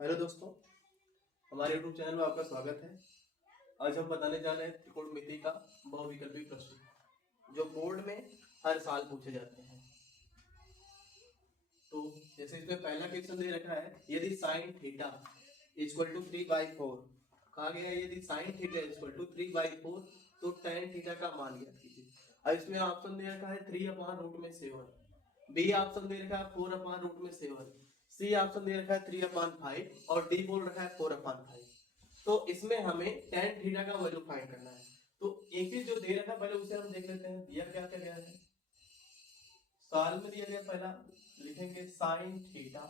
Hello दोस्तों, हमारे YouTube channel में आपका स्वागत है। आज हम बताने जा रहे हैं त्रिकोणमिति का बहुविकल्पी प्रश्न जो बोर्ड में हर साल पूछे जाते हैं। तो जैसे इसमें पहला क्वेश्चन दे रखा है, यदि sin थीटा इक्वल टू 3/4 कहा गया है, यदि sin थीटा इक्वल टू 3/4 तो tan थीटा का मान ज्ञात कीजिए। अब इसमें ऑप्शन दे रखा है 3/√7, बी ऑप्शन दे रखा है 4/√7, सी ऑप्शन दे रखा है 3/5 और डी बोल रखा है 4/5। तो इसमें हमें tan थीटा का वैल्यू फाइंड करना है। तो एक चीज जो दे रखा है पहले उसे हम देख लेते हैं। दिया क्या क्या गया है, साल में दिया गया, पहला लिखेंगे sin थीटा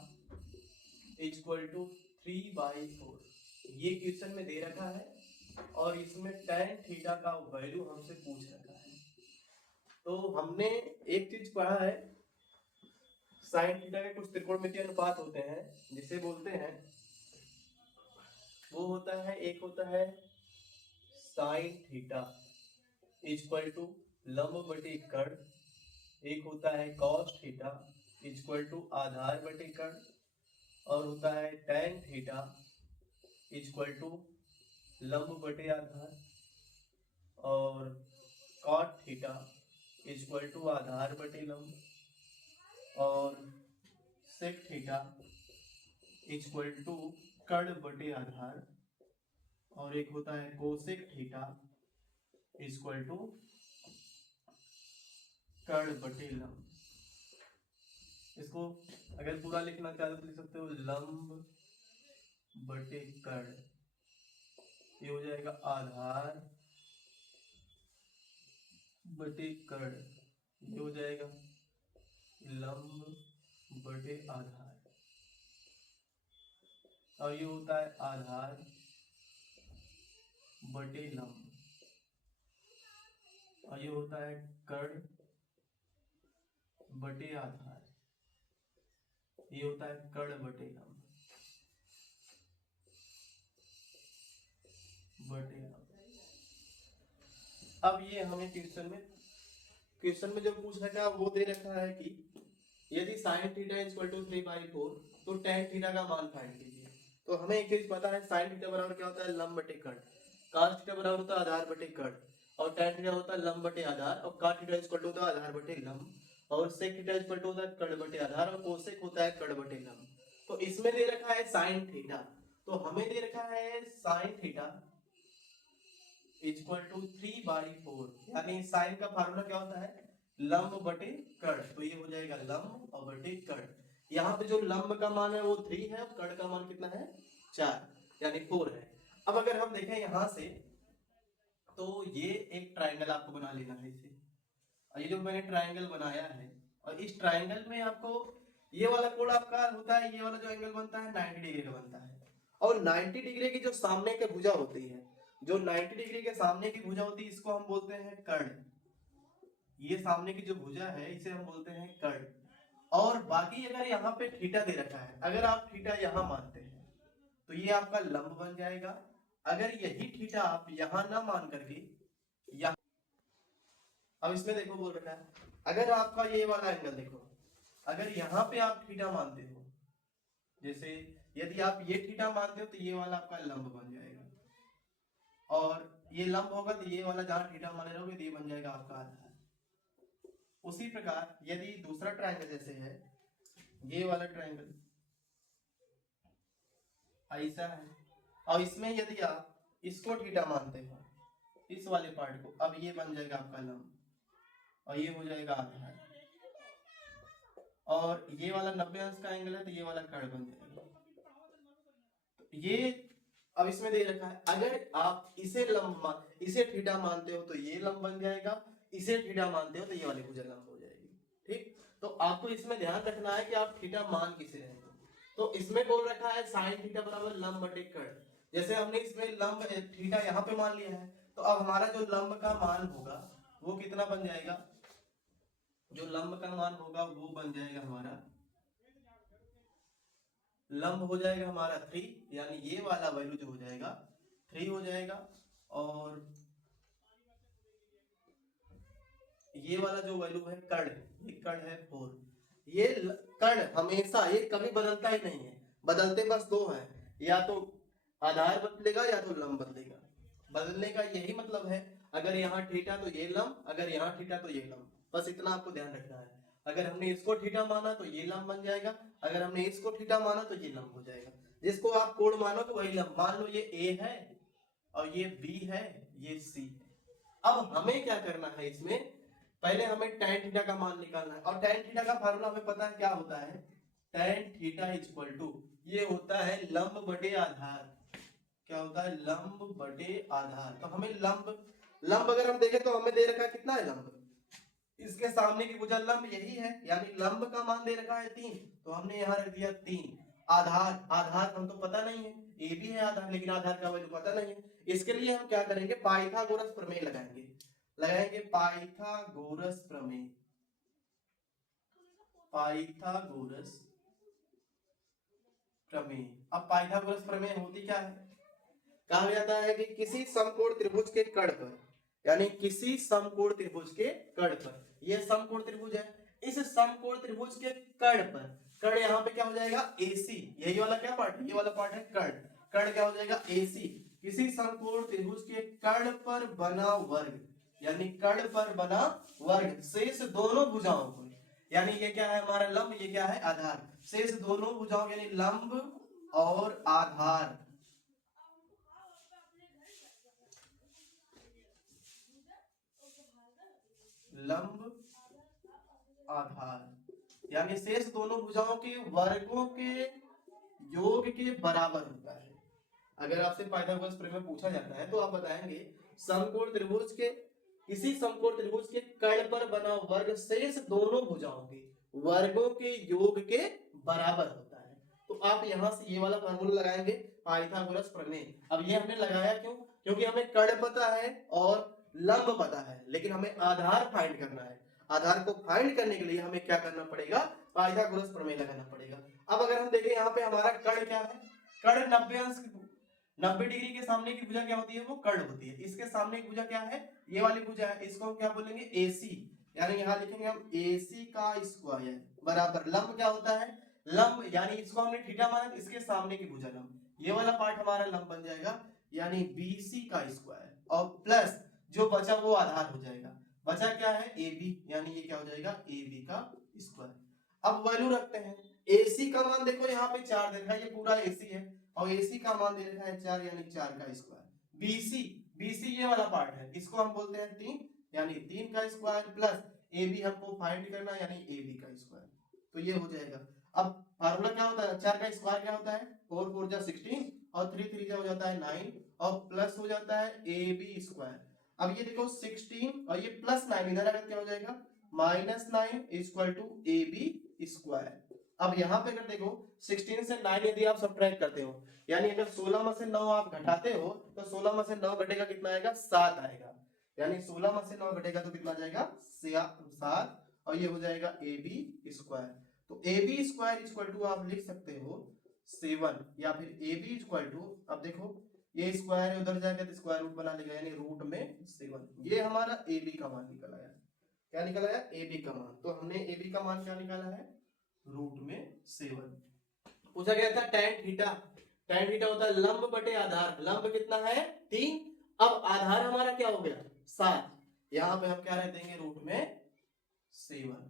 इक्वल टू 3/4। ये क्वेश्चन में दे रखा है और इसमें tan थीटा का वैल्यू हमसे पूछ रखा है। तो हमने एक चीज पढ़ा है, साइन थीटा के कुछ त्रिकोणमितीय अनुपात होते हैं जिसे बोलते हैं, वो होता है, एक होता है साइन थीटा इक्वल टू लंब बटे कर्ण, एक होता है कॉस थीटा इक्वल टू आधार बटे कर्ण, और होता है tan थीटा इक्वल टू लंब बटे आधार, और cot थीटा इक्वल टू आधार बटे लंब, और sec थीटा इक्वल टू कर्ण बटे आधार, और एक होता है कोसेक थीटा इक्वल टू कर्ण बटे लंब। इसको अगर पूरा लिखना चाहे तो लिख सकते हो लंब बटे कर्ण, ये हो जाएगा आधार बटे कर्ण, ये हो जाएगा लंब बटे आधार, और ये होता है आधार बटे लंब, और ये होता है कर्ण बटे आधार, ये होता है कर्ण बटे लंब बटे लंब। अब ये हमें क्वेश्चन में जो पूछ रखा है वो दे रखा है कि यदि sin थीटा इक्वल टू 3/4 तो tan थीटा का मान फाइंड कीजिए। तो हमें एक चीज पता है, sin थीटा बराबर क्या होता है, लंब बटे कर्ण, cos थीटा बराबर होता है आधार बटे कर्ण, और tan थीटा होता है लंब बटे आधार, और cot थीटा इक्वल टू होता है आधार बटे लंब, और sec थीटा इक्वल टू होता है कर्ण बटे आधार, और cosec होता है कर्ण बटे लंब। तो इसमें दे रखा है sin थीटा, तो हमें दे रखा है sin थीटा इक्वल टू 3/4, यानी साइन का फार्मूला क्या होता है, लंब बटे कर्ण, तो ये हो जाएगा लंब और बटे कर्ण। यहाँ पे जो लंब का मान है वो 3 है और कर्ण का मान कितना है, 4, यानी 4 है। अब अगर हम देखें यहां से, तो ये एक ट्राइंगल आपको बना लेना है इसे, और ये जो मैंने ट्राइंगल बनाया है, और इस ट्राइंगल में आपको ये वाला कोण आपका होता है, ये वाला जो एंगल बनता है 90 डिग्री का बनता है, और 90 डिग्री की जो सामने की भुजा होती है, जो 90 डिग्री के सामने की भुजा होती है इसको हम बोलते हैं कर्ण। ये सामने की जो भुजा है इसे हम बोलते हैं कर्ण। और बाकी अगर यहाँ पे थीटा दे रखा है, अगर आप थीटा यहाँ मानते हैं तो ये आपका लंब बन जाएगा। अगर यही थीटा आप यहाँ ना मान करके यहाँ, अब इसमें देखो बोल रखा है, अगर आपका ये वाला एंगल देखो, अगर यहाँ पे आप थीटा मानते हो, जैसे यदि आप ये थीटा मानते हो तो ये वाला आपका लंब बन जाएगा, और ये लंब होगा तो ये वाला जहां थीटा माने रहोगे तो ये बन जाएगा आपका आधार। उसी प्रकार यदि दूसरा ट्रायंगल जैसे है, ये वाला ट्रायंगल ऐसा है, और इसमें यदि आप इसको थीटा मानते हो, इस वाले पार्ट को, अब ये बन जाएगा आपका लंब और ये हो जाएगा आधार, और ये वाला 90 अंश का एंगल है तो ये वाला कर्ण बन जाएगा। तो ये अब इसमें दे रखा है, अगर आप इसे थीटा मानते हो तो ये लंब बन जाएगा, इसे थीटा मानते हो तो ये वाली भुजा लंब हो जाएगी। ठीक, तो आपको इसमें ध्यान रखना है कि आप थीटा मान किसे रहे हो। तो इसमें बोल रखा है साइन थीटा बराबर लंब बटे कर्ण, जैसे हमने इसमें लंब थीटा यहाँ पे मान लिया है, तो अब हमारा जो लंब का मान होगा वो कितना बन जाएगा, जो लंब का मान होगा वो बन जाएगा हमारा, लंब हो जाएगा हमारा 3, यानी ये वाला वैल्यू जो हो जाएगा 3 हो जाएगा, और ये वाला जो वैल्यू है कर्ण, ये कर्ण है 4। ये कर्ण हमेशा, ये कभी बदलता ही नहीं है, बदलते बस दो है, या तो आधार बदलेगा या तो लंब बदलेगा। बदलने का यही मतलब है, अगर यहाँ थीटा तो ये लंब, अगर यहाँ थीटा तो ये लंब, बस इतना आपको ध्यान रखना है। अगर हमने इसको थीटा माना तो ये लंब बन जाएगा, अगर हमने इसको थीटा माना तो ये लंब हो जाएगा। जिसको आप कोण मानो तो वही लंब। मान लो ये ए है और ये बी है, ये सी। अब हमें क्या करना है इसमें, पहले हमें tan थीटा का मान निकालना है, और tan थीटा का फार्मूला हमें पता है क्या होता है, tan थीटा इक्वल टू ये होता है लंब बटे आधार। क्या होता है, लंब बटे आधार। तो हमें लंब अगर हम देखें तो हमें दे रखा है कितना है लंब, इसके सामने की भुजा लंब यही है, यानी लंब का मान दे रखा है 3, तो हमने यहाँ रख दिया 3। आधार हम तो पता नहीं है, ए भी है आधार, लेकिन आधार का वैल्यू पता नहीं है। इसके लिए हम क्या करेंगे, पाइथागोरस प्रमेय लगाएंगे। पाइथागोरस प्रमेय। पाइथागोरस प्रमेय। अब पाइथागोरस प्रमेय होती क्या है, कहा जाता है कि किसी समकोण त्रिभुज के कड़ पर, यानी किसी समकोण त्रिभुज के कड़ पर, यह समकोण त्रिभुज है, इस समकोण त्रिभुज के कड़ पर, कड़ यहाँ पे क्या हो जाएगा AC, यही वाला क्या पार्ट है, ये वाला पार्ट है कड़। कड़ क्या हो जाएगा AC, किसी समकोण त्रिभुज के कड़ पर बना वर्ग, यानी कड़ पर बना वर्ग शेष दोनों भुजाओं को, यानी ये क्या है हमारा लंब, ये क्या है आधार, शेष दोनों भुजाओं यानी लंब और आधार, लंब आधार, यानी शेष दोनों भुजाओं के वर्गों के योग के बराबर होता है। अगर आपसे पाइथागोरस प्रमेय पूछा जाता है तो आप बताएंगे समकोण त्रिभुज के, किसी समकोण त्रिभुज के कड़ पर बना वर्ग शेष दोनों भुजाओं के वर्गों के योग के बराबर होता है। तो आप यहां से ये वाला फार्मूला लगाएंगे, पाइथागोरस प्रमेय। अब ये हमने लगाया क्यों, क्योंकि हमें कड़ पता है और लंब पता है, लेकिन हमें आधार फाइंड करना है। आधार को फाइंड करने के लिए हमें क्या करना पड़ेगा, पाइथागोरस प्रमेय लगाना पड़ेगा। अब अगर हम देखें यहाँ पे हमारा कड़ क्या है, कड़ 90 डिग्री के सामने की भुजा क्या होती है, वो कड़ होती है। इसके सामने की भुजा क्या है, ये वाली भुजा है, इसको हम क्या बोलेंगे AC, यानी यहाँ लिखेंगे हम AC का स्क्वायर बराबर लंब क्या होता है, लंब, यानी इसको हमने थीटा माना, इसके सामने की भुजा लंब, ये वाला पार्ट हमारा लंब बन जाएगा, यानी BC का स्क्वायर, और प्लस जो बचा वो आधार हो जाएगा। बचा क्या है AB, यानी ये क्या हो जाएगा AB का स्क्वायर। अब वैल्यू रखते हैं, AC का मान देखो यहाँ पे 4 दे रखा है, ये पूरा AC है, और AC का मान दे रखा है 4, यानी 4 का स्क्वायर। BC ये वाला पार्ट है, इसको हम बोलते हैं 3, यानी 3 का स्क्वायर, प्लस AB हमको फाइंड करना है, यानी AB का स्क्वायर। तो ये हो जाएगा। अब फार्मूला क्या होता है, 4 का स्क्वायर क्या होता है 4 4 जा 16, और 3 3 जा हो जाता है 9, और प्लस हो जाता है AB स्क्वायर। अब ये देखो 16 और ये प्लस 9 इधर आकर क्या हो जाएगा -9 इक्वल टू AB स्क्वायर। अब यहाँ पे अगर देखो 16 से 9 यदि आप सब्ट्रैक्ट करते हो, यानी अगर 16 में से 9 आप घटाते हो तो 16 में से 9 घटेगा कितना आएगा 7 आएगा, यानी 16 में से 9 घटेगा तो कितना जाएगा 7, और ये हो जाएगा AB स्क्वायर। तो AB स्क्वायर इक्वल टू आप लिख सकते हो 7, या फिर AB इक्वल टू, अब देखो ये स्क्वायर है उधर जाकर स्क्वायर रूट बना लेगा, यानी रूट में 7। ये हमारा AB का मान निकल आया। क्या निकल आया AB का मान। तो हमने AB का मान क्या निकाला है रूट में 7। पूछा गया था tan थीटा, tan थीटा होता है लंब बटे आधार, लंब कितना है 3, अब आधार हमारा क्या हो गया 7, यहाँ पे हम क्या रख देंगे रूट में 7,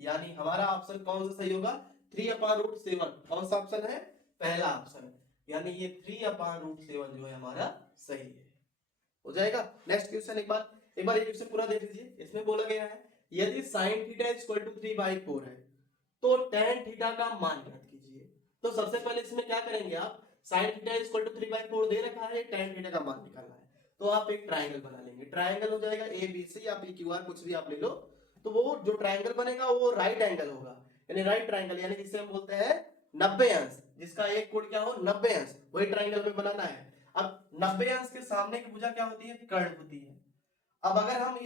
यानी हमारा ऑप्शन कौन सा सही होगा 3/√7। कौन सा ऑप्शन है पहला ऑप्शन, यानी ये 3/√7 जो है हमारा सही है, हो जाएगा। नेक्स्ट क्वेश्चन एक बार ये क्वेश्चन पूरा देख लीजिए। इसमें बोला गया है यदि sin थीटा इक्वल टू 3/4 है तो tan थीटा का मान ज्ञात कीजिए। तो सबसे पहले इसमें क्या करेंगे आप, sin थीटा इक्वल टू 3/4 दे रखा है, tan थीटा का मान निकालना है, तो आप एक ट्रायंगल बना लेंगे। ट्रायंगल हो जाएगा ABC या PQR कुछ भी आप ले लो, तो वो जो ट्रायंगल बनेगा वो राइट एंगल होगा, यानी राइट ट्रायंगल, यानी जिसे हम बोलते हैं 90 अंश, जिसका एक कोण क्या हो 90 अंश, वही ट्रायंगल में बनाना है। अब 90 अंश के सामने की भुजा क्या होती है कर्ण होती है। अब अगर हम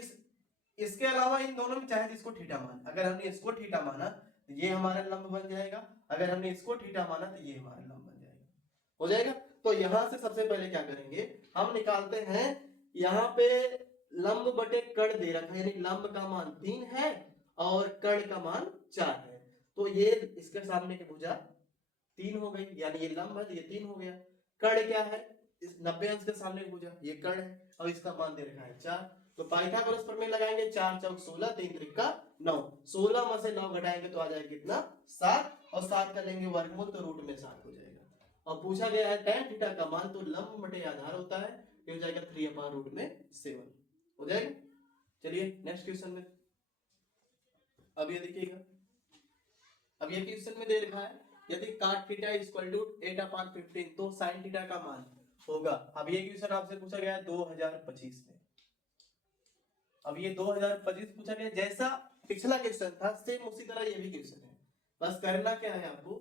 इसके अलावा इन दोनों में चाहे जिसको थीटा मान, अगर हमने इसको थीटा माना तो ये हमारा लंब बन जाएगा, अगर हमने इसको थीटा माना तो ये हमारा लंब बन जाएगा, हो जाएगा। तो यहां से सबसे पहले क्या करेंगे हम निकालते हैं, यहाँ पे लंब बटे कर्ण दे रखा है, यानी लंब का मान 3 है और कर्ण का मान 4 है, तो ये इसके सामने की भुजा 3 हो गई, यानी ये लंब है तो ये 3 हो गया। कर्ण क्या है, इस 90 अंश के सामने भुजा, ये कर्ण है और इसका मान दे रखा है 4। तो पाइथागोरस प्रमेय लगाएंगे, 4 चौक 16, 3 त्रिक 9, 16 में से 9 घटाएंगे तो आ जाएगा कितना 7, और 7 का लेंगे वर्गमूल तो रूट में 7 हो जाएगा। और पूछा गया है tan थीटा का मान, तो लंब बटे आधार होता है, ये हो जाएगा 3/√7 हो जाएगा। चलिए नेक्स्ट क्वेश्चन में, अब ये देखिएगा, अब ये क्वेश्चन में दे रखा है यदि cot थीटा इक्वल टू 8/15 तो sin थीटा का मान होगा। अब ये क्वेश्चन आपसे पूछा गया है 2025 में। अब ये 2025 पूछा गया, जैसा पिछला क्वेश्चन था सेम उसी तरह ये भी क्वेश्चन है। बस करना क्या है आपको,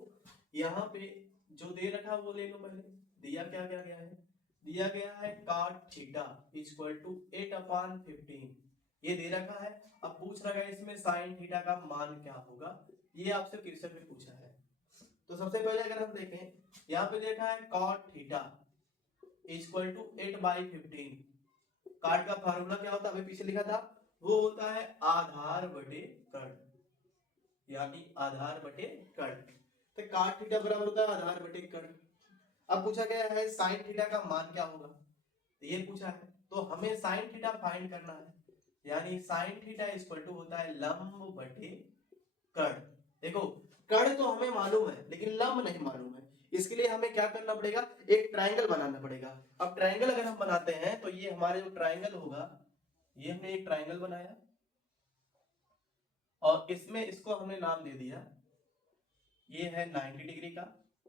यहाँ पे जो दे रखा वो ले लो। पहले दिया क्या क्या गया है, दिया गया है cot थीटा इक्वल टू 8/15 ये दे रखा है। अब पूछ रहा है इसमें sin थीटा का मान क्या होगा, ये आपसे क्वेश्चन में पूछा है। तो सबसे पहले अगर हम देखें, यहाँ पे देखा है cot थीटा इक्वल टू 8/15, काट का फार्मूला क्या होता है, अभी पीछे लिखा था, वो होता है आधार बटे कर्ण, यानी आधार बटे कर्ण। तो cot थीटा बराबर होता है आधार बटे कर्ण। अब पूछा गया है sin थीटा का मान क्या होगा, तो ये पूछा है, तो हमें sin थीटा फाइंड करना है, यानी sin थीटा इक्वल टू होता है लंब बटे कर्ण। देखो कर्ण तो हमें मालूम है लेकिन लंब नहीं मालूम है, इसके लिए हमें क्या करना पड़ेगा, एक ट्रायंगल बनाना पड़ेगा। अब ट्रायंगल अगर हम बनाते हैं तो ये हमारे जो ट्रायंगल होगा, ये हमने एक ट्रायंगल बनाया और इसमें इसको हमने नाम दे दिया, ये है 90 डिग्री का।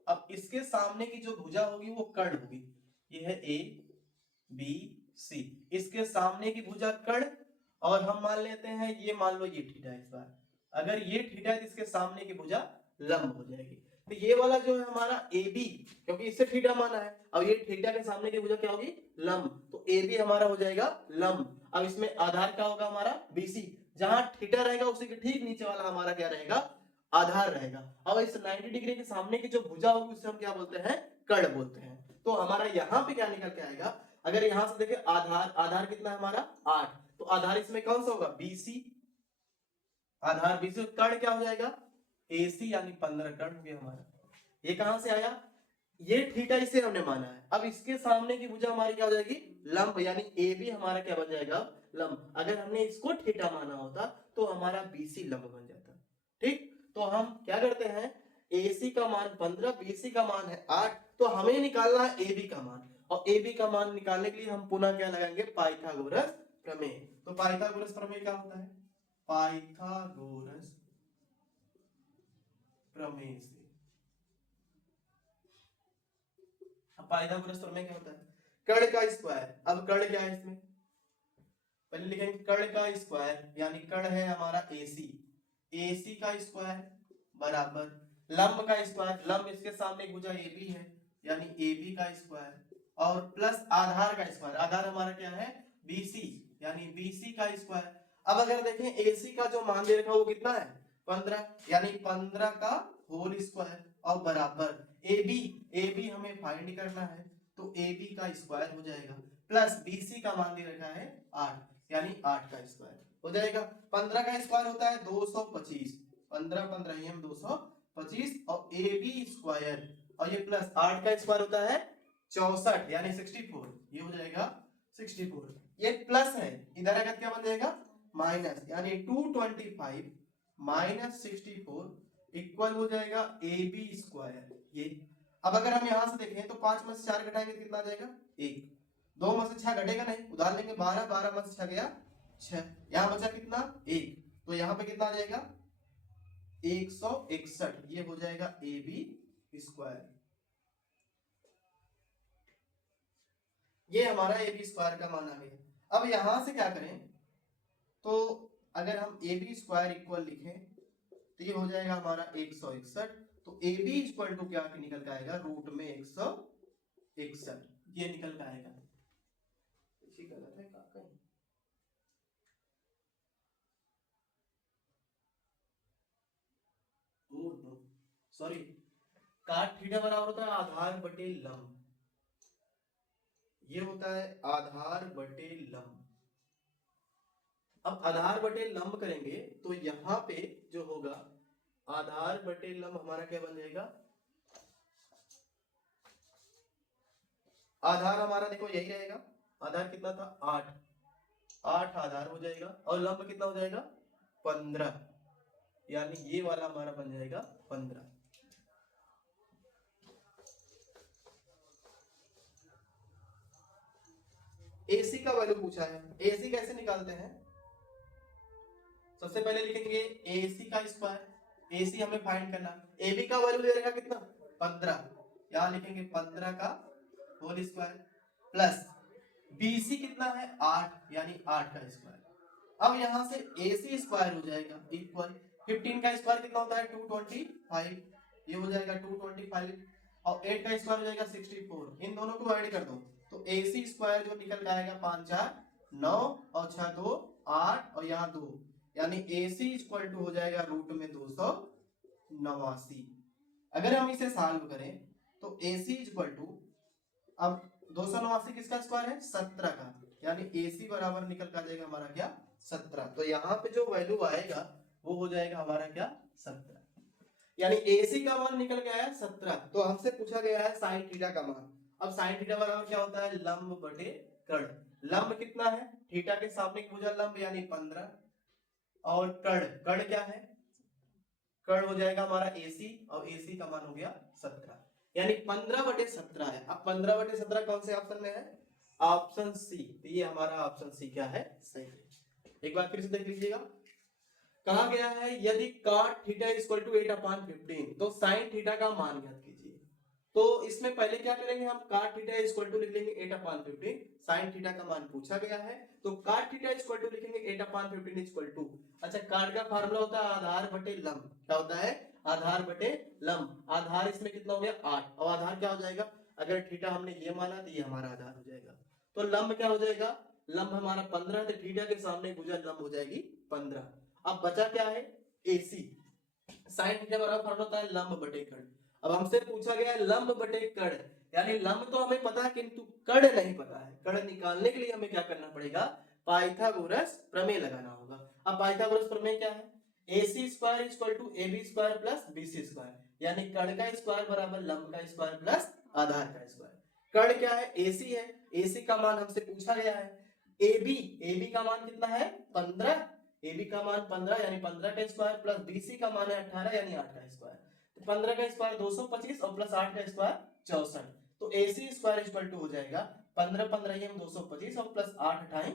अब इसके सामने की जो भुजा होगी वो कर्ण होगी, ये है ए बी सी, इसके सामने की भुजा कर्ण, और हम मान लेते हैं ये, मान लो ये थीटा है। इस बार अगर ये थीटा है तो इसके सामने की भुजा लंब हो जाएगी। तो ये वाला जो है हमारा ए बी, क्योंकि इससे थीटा माना है, अब ये थीटा के सामने की भुजा क्या होगी लंब, तो ए बी हमारा हो जाएगा लंब। अब इसमें आधार क्या होगा हमारा बीसी, जहां थीटा रहेगा उसी के ठीक नीचे वाला हमारा क्या रहेगा आधार रहेगा। अब इस 90 डिग्री के सामने की जो भुजा होगी उसे हम क्या बोलते हैं कर्ण बोलते हैं। तो हमारा यहाँ पे क्या निकल के आएगा, अगर यहां से देखें आधार, आधार कितना है हमारा 8, तो आधार इसमें कौन सा होगा बीसी, आधार बीसी, कर्ण क्या हो जाएगा एसी, यानी 15 कर्ण हो गया हमारा। ये कहां से आया, ये थीटा इसे हमने माना है। अब इसके सामने की भुजा हमारी क्या हो जाएगी लंब, यानी ए बी हमारा क्या बन जाएगा लंब। अगर हमने इसको थीटा माना होता तो हमारा बीसी लंब बन जाता। ठीक, तो हम क्या करते हैं, AC का मान 15, BC का मान है 8, तो हमें निकालना है AB का मान, और AB का मान निकालने के लिए हम पुनः क्या लगाएंगे पाइथागोरस प्रमेय। तो पाइथागोरस प्रमेय क्या होता है, पाइथागोरस प्रमेय से, पाइथागोरस प्रमेय क्या होता है, कर्ण का स्क्वायर। अब कर्ण क्या है इसमें, पहले लिखेंगे कर्ण का स्क्वायर, यानी कर्ण है हमारा AC, AC का स्क्वायर बराबर लंब का स्क्वायर, लंब इसके सामने एक भुजा AB है, यानी AB का स्क्वायर, और प्लस आधार का स्क्वायर, आधार हमारा क्या है BC, यानी BC का स्क्वायर। अब अगर देखें AC का जो मान दे रखा वो कितना है 15, यानी 15 का होल स्क्वायर, और बराबर AB हमें फाइंड करना है, तो AB का स्क्वायर हो जाएगा, प्लस BC का मान दे रखा है 8, यानी 8 का स्क्वायर हो जाएगा। 15 का स्क्वायर होता है 225, 15 15 हम 225, और ए बी स्क्वायर, और ये प्लस 8 का स्क्वायर होता है 64, यानी 64, ये हो जाएगा 64। ये प्लस है, इधर आकर क्या बन जाएगा माइनस, यानी 225 माइनस 64 इक्वल हो जाएगा ए बी स्क्वायर। ये अब अगर हम यहां से देखें तो 5 में से 4 घटाएंगे तो कितना आ जाएगा 1, 2 में से 6 घटेगा नहीं, उधार लेंगे 12, 12 में से 6 गया 6, यहां बचा कितना 1, तो यहां पे कितना आ जाएगा 161, ये हो जाएगा ए बी स्क्वायर। ये हमारा ए बी स्क्वायर का मान आ गया। अब यहां से क्या करें, तो अगर हम ए बी स्क्वायर इक्वल लिखें तो ये हो जाएगा हमारा 161, तो ए बी इक्वल टू क्या निकल के आएगा रूट में 161, ये निकल के आएगा। गलत है का सॉरी, काट थीटा बराबर होता है आधार बटे लंब, ये होता है आधार बटे लंब। अब आधार बटे लंब करेंगे तो यहां पे जो होगा आधार बटे लंब हमारा क्या बन जाएगा आधार हमारा देखो यही रहेगा, आधार कितना था 8, 8 आधार हो जाएगा और लंब कितना हो जाएगा 15, यानी ये वाला हमारा बन जाएगा 15। AC का वैल्यू पूछा है, AC कैसे निकालते हैं? सबसे पहले लिखेंगे AC का स्क्वायर, AC हमें फाइंड करना। AB का वैल्यू दे रहेगा कितना 15, यहाँ लिखेंगे 15 का होल स्क्वायर प्लस BC कितना है 8, यानी 8 का स्क्वायर। अब यहाँ से AC स्क्वायर हो जाएगा इक्वल 15 का स्क्वायर कितना होता है 225, ये हो जाएगा 225 और 8 का स्क्वायर हो जाएगा 64, इन दोनों को ऐड कर दो तो AC स्क्वायर जो निकल के आएगा 5 4 9 और 6 2 8 और यहाँ 2, यानी AC इक्वल टू हो जाएगा रूट में 289। अगर हम इसे सॉल्व करें तो AC इक्वल टू, अब 289 किसका स्क्वायर है 17 का, यानी AC बराबर निकल कर जाएगा हमारा क्या 17। तो यहाँ पे जो वैल्यू आएगा वो हो जाएगा हमारा क्या 17, यानी AC का मान निकल के आया 17। तो हमसे पूछा गया है साइन थीटा का मान। अब साइन थीटा बराबर क्या होता है लंब बटे कर्ण। लंब कितना है थीटा के सामने की भुजा लंब यानी 15 और कर्ण, कर्ण क्या है कर्ण हो जाएगा हमारा AC और AC का मान हो गया 17, यानी 15/17 है। अब 15/17 कौन से ऑप्शन में है ऑप्शन सी, तो ये हमारा ऑप्शन सी क्या है सही है। एक बार फिर से देख लीजिएगा, कहा गया है यदि cot थीटा इक्वल टू 8/15 तो sin थीटा का मान ज्ञात कीजिए। तो इसमें पहले क्या करेंगे हम cot थीटा इक्वल टू लिख लेंगे 8/15, sin थीटा का मान पूछा गया है तो cot थीटा इक्वल टू लिखेंगे 8/15 इक्वल टू, अच्छा cot का फार्मूला होता है आधार बटे लंब, क्या होता है आधार बटे लंब। आधार इसमें कितना हो गया 8 और आधार क्या हो जाएगा, अगर थीटा हमने ये माना तो ये हमारा आधार हो जाएगा। तो लंब क्या हो जाएगा, लंब हमारा 15 तो थीटा के सामने भुजा लंब हो जाएगी 15। अब बचा क्या है AC, साइन थीटा बराबर फार्मूला होता है लंब बटे कर्ण। अब हमसे पूछा गया है लंब बटे कर्ण, यानी लंब तो हमें पता है किंतु कर्ण नहीं पता है। कर्ण निकालने के लिए हमें क्या करना पड़ेगा पाइथागोरस प्रमेय लगाना होगा। अब पाइथागोरस प्रमेय क्या है AC square equal to AB square plus BC square, यानी कर्ण का स्क्वायर बराबर लंब का स्क्वायर प्लस आधार का स्क्वायर। कर्ण क्या है AC है, AC का मान हमसे पूछा गया है। AB का मान कितना है 15, AB का मान 15 यानी 15 का स्क्वायर प्लस BC का मान है 18 यानी 8 का स्क्वायर। तो 15 का स्क्वायर 225 और प्लस 8 का स्क्वायर 64, तो AC स्क्वायर इक्वल टू हो जाएगा 15 15 ये 225 और प्लस 8 8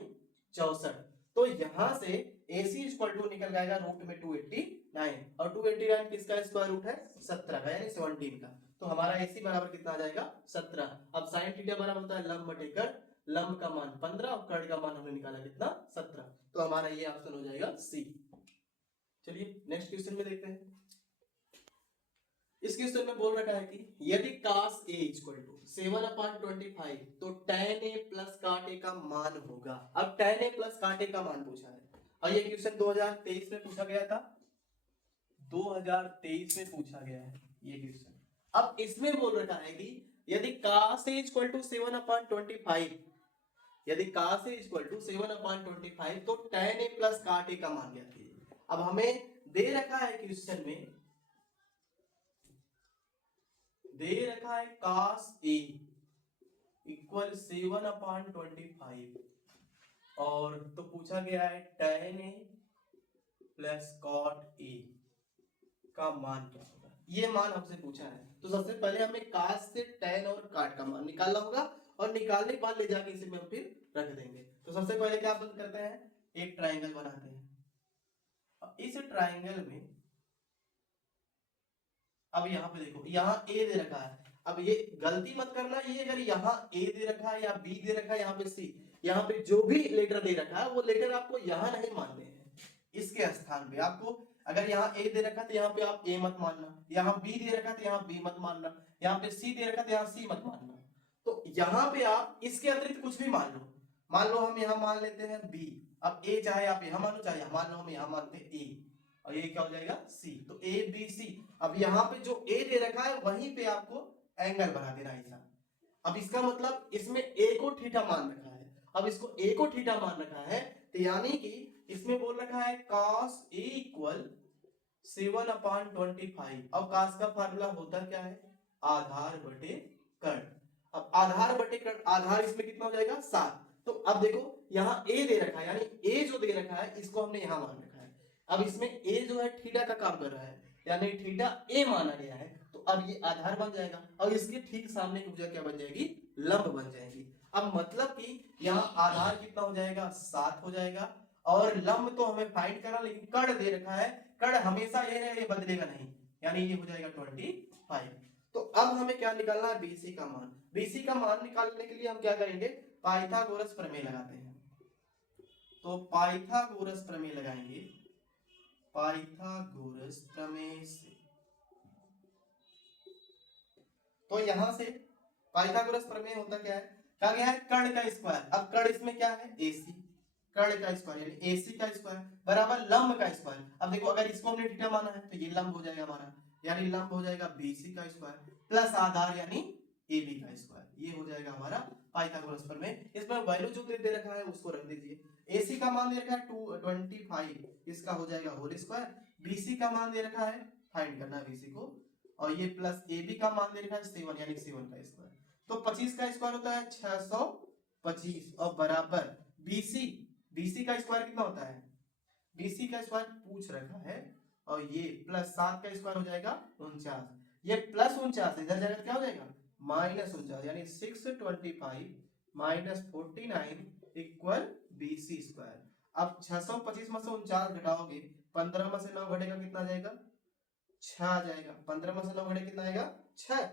64। तो यहां से AC इक्वल टू निकल जाएगा रूट में 289 और 289 किसका स्क्वायर रूट है 17 का यानी 17 का। तो हमारा AC बराबर कितना आ जाएगा 17। अब sin थीटा बराबर होता है लंब बटे कर्ण, लंब का मान 15 और कर्ण का मान हमने निकाला कितना 17, तो हमारा ये ऑप्शन हो जाएगा सी। चलिए नेक्स्ट क्वेश्चन में देखते हैं। इस क्वेश्चन में बोल रखा है कि यदि cos A इक्वल टू 7/25 तो tan A plus cot A का मान होगा। अब tan A plus cot A का मान पूछा है और ये क्वेश्चन 2023 में पूछा गया था, 2023 में पूछा गया है ये क्वेश्चन। अब इसमें बोल रखा है कि यदि cos A इक्वल टू 7/25, यदि cos A इक्वल टू 7/25 तो tan A plus cot A का मान ज्ञात कीजिए। अब हमें दे रखा है क्वेश्चन में, दे रखा है cos A इक्वल 7/25 और तो पूछा गया है tan A plus cot A का मान क्या होगा, ये मान हमसे पूछा है। तो सबसे पहले हमें cos से tan और cot का मान निकालना होगा और निकालने के बाद ले जाके इसे हम फिर रख देंगे। तो सबसे पहले क्या बंद करते हैं एक ट्राइंगल बनाते हैं। अब इस ट्राइंगल में अब यहाँ पे देखो यहाँ A दे रखा है, अब ये गलती मत करना, ये अगर यहाँ A दे रखा है या B दे रखा है यहाँ पे C, यहाँ पे जो भी लेटर दे रखा है वो लेटर आपको यहाँ नहीं मानने हैं, इसके स्थान पे आपको अगर यहाँ A दे रखा है तो यहाँ पे आप A मत मानना, यहाँ B दे रखा है तो यहाँ B मत मानना, यहाँ पे C दे रखा है तो यहाँ C मत मानना। तो यहाँ पे आप इसके अतिरिक्त कुछ भी मान लो, मान लो हम यहाँ मान लेते हैं B, अब A चाहे आप यहाँ मानो चाहे यहाँ मान लो, हम यहाँ मानते हैं A और ये क्या हो जाएगा C, तो A B C। अब यहाँ पे जो A दे रखा है वहीं पे आपको एंगल बना देना है ऐसा। अब इसका मतलब इसमें A को थीटा मान रखा है, अब इसको A को थीटा मान रखा है तो यानी कि इसमें बोल रखा है cos A इक्वल 7/25 और cos का फार्मूला होता क्या है आधार बटे कर्ण। अब आधार बटे कर्ण, आधार इसमें कितना हो जाएगा 7। तो अब देखो यहाँ a दे रखा है, यानी a जो दे रखा है इसको हमने यहाँ मान रखा है। अब इसमें a जो है थीटा का काम कर रहा है, यानी थीटा a माना गया है, तो अब ये आधार बन जाएगा और इसके ठीक सामने की भुजा क्या बन जाएगी, लंब बन जाएगी। अब मतलब कि यहाँ आधार कितना हो जाएगा 7 हो जाएगा, और लंब तो हमें फाइंड करना, लेकिन कर्ण दे रखा है, कर्ण हमेशा ये है, ये बदलेगा नहीं, यानी ये हो जाएगा 25। तो अब हमें क्या निकालना है, BC का मान। BC का मान निकालने के लिए हम क्या करेंगे, पाइथागोरस प्रमेय लगाते हैं। तो पाइथागोरस प्रमेय लगाएंगे, पाइथागोरस प्रमेय से। तो यहां से पाइथागोरस प्रमेय होता क्या है, कहा गया है कर्ण का स्क्वायर। अब कर्ण इसमें क्या है, AC, कर्ण का स्क्वायर यानी AC का स्क्वायर बराबर लंब का स्क्वायर। अब देखो अगर इसको हमने थीटा माना है तो ये लंब हो जाएगा हमारा, यानी लंब हो जाएगा BC का स्क्वायर प्लस आधार यानी AB का स्क्वायर, ये हो जाएगा हमारा पाइथागोरस प्रमेय। इसमें वैल्यू जो दे रखा है उसको रख दीजिए। AC का मान दे रखा है 225, इसका हो जाएगा होल स्क्वायर। BC का मान दे रखा है, फाइंड करना है BC को, और ये प्लस AB का मान दे रखा है 7, यानी 7 का स्क्वायर। तो 25 का स्क्वायर होता है 625, और बराबर BC का स्क्वायर कितना होता है, BC का स्क्वायर पूछ रखा है, और ये प्लस 7 का स्क्वायर हो जाएगा 49, ये प्लस 49 इधर जाएगा क्या हो जाएगा माइनस 49, यानी 625 माइनस 49 इक्वल BC स्क्वायर। अब 625 में से 49 घटाओगे, 15 में से 9 घटेगा, कितना आ जाएगा 6 आ जाएगा। 15 में से 9 घटे कितना आएगा 6।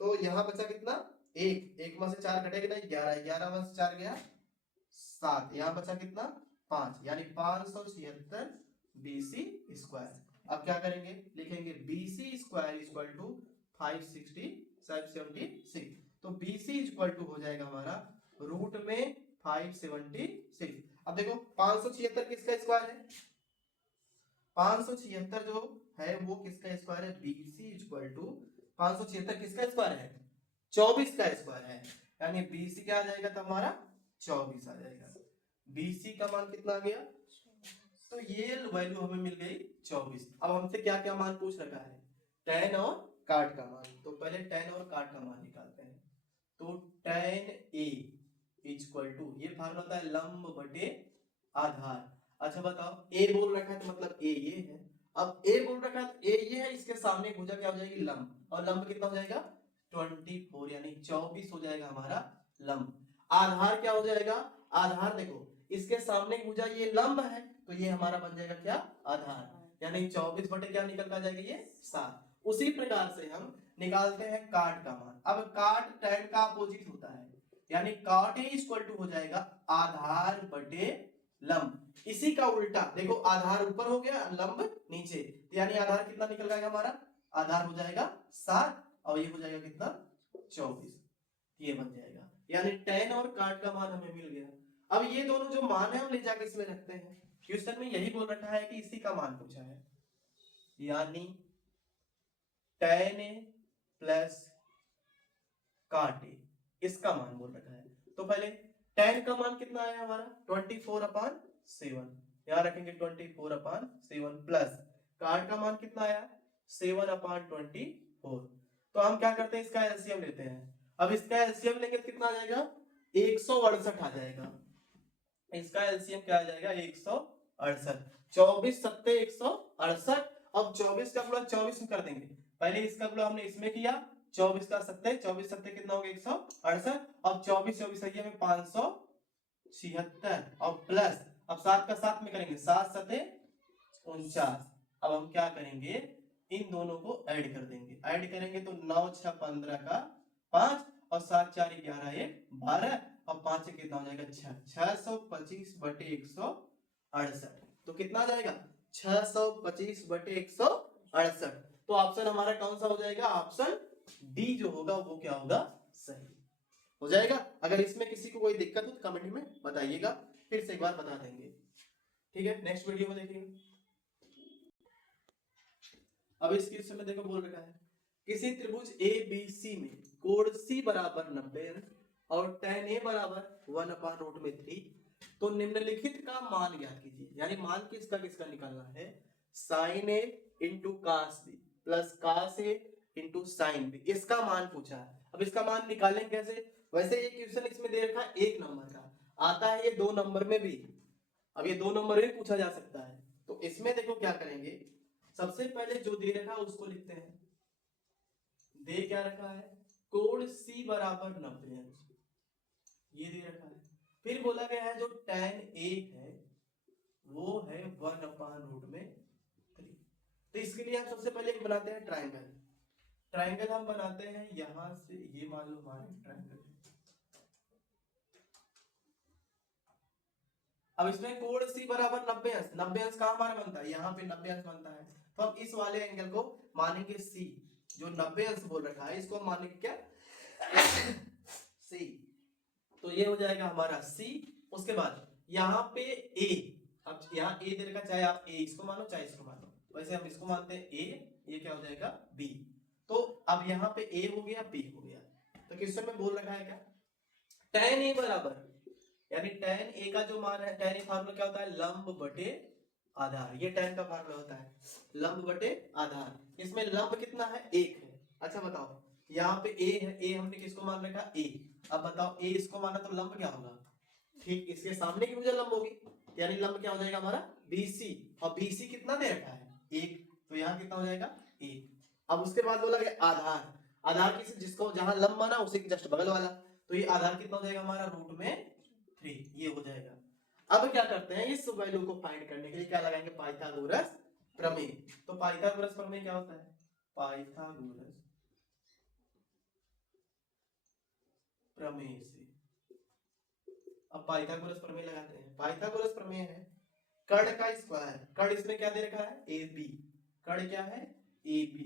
तो यहाँ बचा कितना, एक में से 4 घटेगा नहीं, 11, 11 में से 4 गया 7, यहाँ बचा कितना 5, यानी 576 BC स्क्वायर। अब क्या करेंगे, लिखेंगे BC स्क्वायर इक्वल टू 576। तो BC इक्वल टू हो जाएगा हमारा रूट में 576। अब देखो 576 किसका स्क्वायर है, 576 जो है वो किसका स्क्वायर है, BC इक्वल टू 576 किसका स्क्वायर है, 24 का स्क्वायर है, यानी BC क्या आ जाएगा, तो हमारा 24 आ जाएगा। BC का मान कितना आ गया, तो ये वैल्यू हमें मिल गई 24। अब हमसे क्या क्या मान पूछ रखा है, tan और काट का मान। तो पहले tan और काट का मान निकालते हैं। तो tan A इक्वल टू, ये फार्मूला होता है लंब बटे आधार। अच्छा बताओ, A बोल रखा है तो मतलब A ये है। अब A बोल रखा है तो A ये है, इसके सामने भुजा क्या हो जाएगी लंब, और लंब कितना हो जाएगा 24, यानी 24 हो जाएगा हमारा लंब। आधार क्या हो जाएगा, आधार देखो इसके सामने भुजा ये लंब है, तो ये हमारा बन जाएगा क्या आधार, यानी 24 बटे क्या निकल कर जाएगा ये 7। उसी प्रकार से हम निकालते हैं काट का मान। अब काट tan का अपोजिट होता है, यानी काट A इक्वल टू हो जाएगा आधार बटे लंब। इसी का उल्टा देखो, आधार ऊपर हो गया लंब नीचे, यानी आधार कितना निकल जाएगा हमारा, आधार हो जाएगा 7 और ये हो जाएगा कितना 24, ये बन जाएगा। यानी tan और काट का मान हमें मिल गया। अब ये दोनों जो मान है हम ले जाके इसमें रखते हैं। क्वेश्चन में यही बोल रखा है कि इसी का मान पूछा है, यानी tan A प्लस काट A, इसका मान बोल रखा है। तो पहले tan का मान कितना आया हमारा 24/7, यहाँ रखेंगे 24/7 प्लस काट का मान कितना आया 7/24। तो हम क्या करते हैं, इसका एलसीएम लेते हैं। अब इसका एलसीएम लेंगे तो कितना आ जाएगा 168 आ जाएगा। इसका एलसीएम क्या आ जाएगा 168, 24 सत्ते 168। अब 24 का गुणा 24 में कर देंगे, पहले इसका गुणा हमने इसमें किया, 24 का सत्ते 24 सत्ते कितना हो गया 168। अब 24 24 में 576 और प्लस, अब 7 का 7 में करेंगे 7 सत्ते 49। अब हम क्या करेंगे, इन दोनों को ऐड कर देंगे, ऐड करेंगे तो 9 6 15 का 5 और 7 4 11 1 12 और 5 से कितना हो जाएगा 6, 625 बटे 168। तो कितना आ जाएगा 625 बटे 168। तो ऑप्शन हमारा कौन सा हो जाएगा, ऑप्शन डी जो होगा वो क्या होगा, सही हो जाएगा। अगर इसमें किसी को कोई दिक्कत हो तो कमेंट में बताइएगा, फिर से एक बार बता देंगे। ठीक है, नेक्स्ट वीडियो में देखेंगे। अब इस क्वेश्चन में देखो बोल रखा है, किसी त्रिभुज ABC में कोण C बराबर 90 अंश और tan A बराबर 1/√3, तो निम्नलिखित का मान ज्ञात कीजिए। यानी मान किसका किसका निकालना है, sin A into cos B plus cos A into sine B, इसका मान पूछा है। अब इसका मान निकालें कैसे? वैसे ये क्वेश्चन इसमें दे रखा है 1 नंबर का, आता है ये 2 नंबर में भी। अब ये 2 नंबर में पूछा जा सकता है, तो इसमें देखो क्या करेंगे, सबसे पहले जो दे रखा है उसको लिखते हैं। दे क्या रखा है? कोण C बराबर 90 अंश, ये दे रखा है। फिर बोला गया है जो tan A है वो है 1/√3। तो इसके लिए हम सबसे पहले एक बनाते हैं ट्राइंगल। ट्राइंगल हम बनाते हैं यहां से, ये मान लो हमारा ट्राइंगल है। अब इसमें कोण C बराबर 90 अंश, 90 अंश कहां हमारा बनता है? यहाँ पे 90 अंश बनता है। तो हम इस वाले एंगल को मानेंगे C, जो 90 अंश बोल रखा है इसको हम मानेंगे क्या? C। तो ये हो जाएगा हमारा C। उसके बाद यहाँ पे A, अब यहाँ A दे रखा, चाहे आप A इसको मानो चाहे इसको मानो, वैसे हम इसको मानते हैं A, ये क्या हो जाएगा B। तो अब यहाँ पे A हो गया, B हो गया। तो क्वेश्चन में बोल रखा है क्या? tan A बराबर, यानी tan A का जो मान है, tan A फार्मूला क्या होता है? लंब बटे आधार। ये tan का फार्मूला होता है लंब बटे आधार। इसमें लंब कितना है? 1 है। अच्छा बताओ, यहाँ पे A है, A हमने किसको मान रखा? A। अब बताओ A इसको माना तो लंब क्या होगा? ठीक इसके सामने की भुजा लंब होगी, यानी लंब क्या हो जाएगा हमारा? BC। और BC कितना दे रखा है? 1। तो यहाँ कितना हो जाएगा? 1। अब उसके बाद बोला गया आधार। आधार किस, जिसको जहां लंब माना उसी के जस्ट बगल वाला, तो ये आधार कितना हो जाएगा हमारा? √3, ये हो जाएगा। अब क्या करते हैं, इस वैल्यू को फाइंड करने के लिए क्या लगाएंगे? पाइथागोरस प्रमेय। तो पाइथागोरस प्रमेय क्या होता है? पाइथागोरस प्रमेय से, अब पाइथागोरस प्रमेय लगाते हैं। पाइथागोरस प्रमेय है कर्ण का स्क्वायर, कर्ण इसमें क्या दे रखा है? AB। कर्ण क्या है? AB,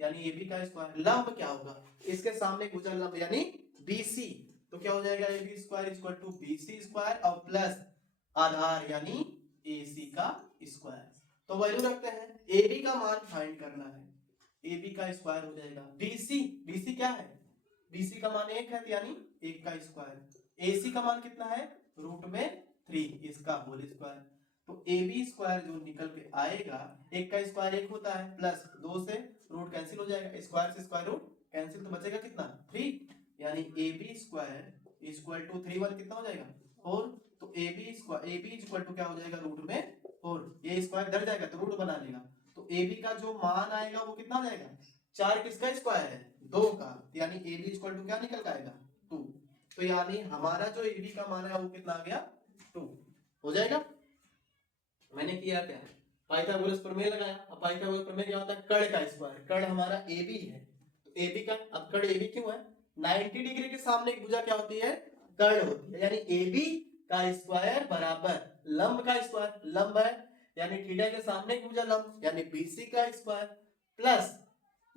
यानी AB का स्क्वायर। लंब क्या होगा? इसके सामने भुजा लंब यानी BC, तो क्या हो जाएगा? AB square equal to BC square और प्लस आधार यानी AC का स्क्वायर। तो वैल्यू रखते हैं, AB का मान फाइंड करना है, AB का स्क्वायर हो जाएगा BC क्या है? BC का मान 1 है, यानी 1 का स्क्वायर। AC का मान कितना है? √3, इसका होल स्क्वायर। तो AB स्क्वायर जो निकल के आएगा, 1 का स्क्वायर 1 होता है, प्लस 2 से रूट कैंसिल हो जाएगा, स्क्वायर से स्क्वायर रूट कैंसिल, तो बचेगा कितना? 3, यानी AB स्क्वायर इक्वल टू 3 1 कितना हो जाएगा? 4। तो AB square, AB equal to क्या हो जाएगा? √4। ये स्क्वायर डर जाएगा तो रूट बना लेगा, तो AB का जो मान आएगा वो कितना हो जाएगा? 4 किसका स्क्वायर है? 2 का, यानी AB इक्वल टू क्या निकल आएगा? 2। तो यानी हमारा जो AB का मान है वो कितना आ गया? 2 हो जाएगा। मैंने किया क्या? पाइथागोरस प्रमेय लगाया। अब पाइथागोरस प्रमेय क्या होता है? कर्ण का स्क्वायर। कर्ण हमारा AB है, तो AB का, अब कर्ण AB क्यों है? 90 डिग्री के सामने की भुजा क्या होती है? कर्ण होती है, यानी AB का स्क्वायर बराबर लंब का स्क्वायर, लंब है यानी थीटा के सामने की भुजा लंब, यानी BC का स्क्वायर प्लस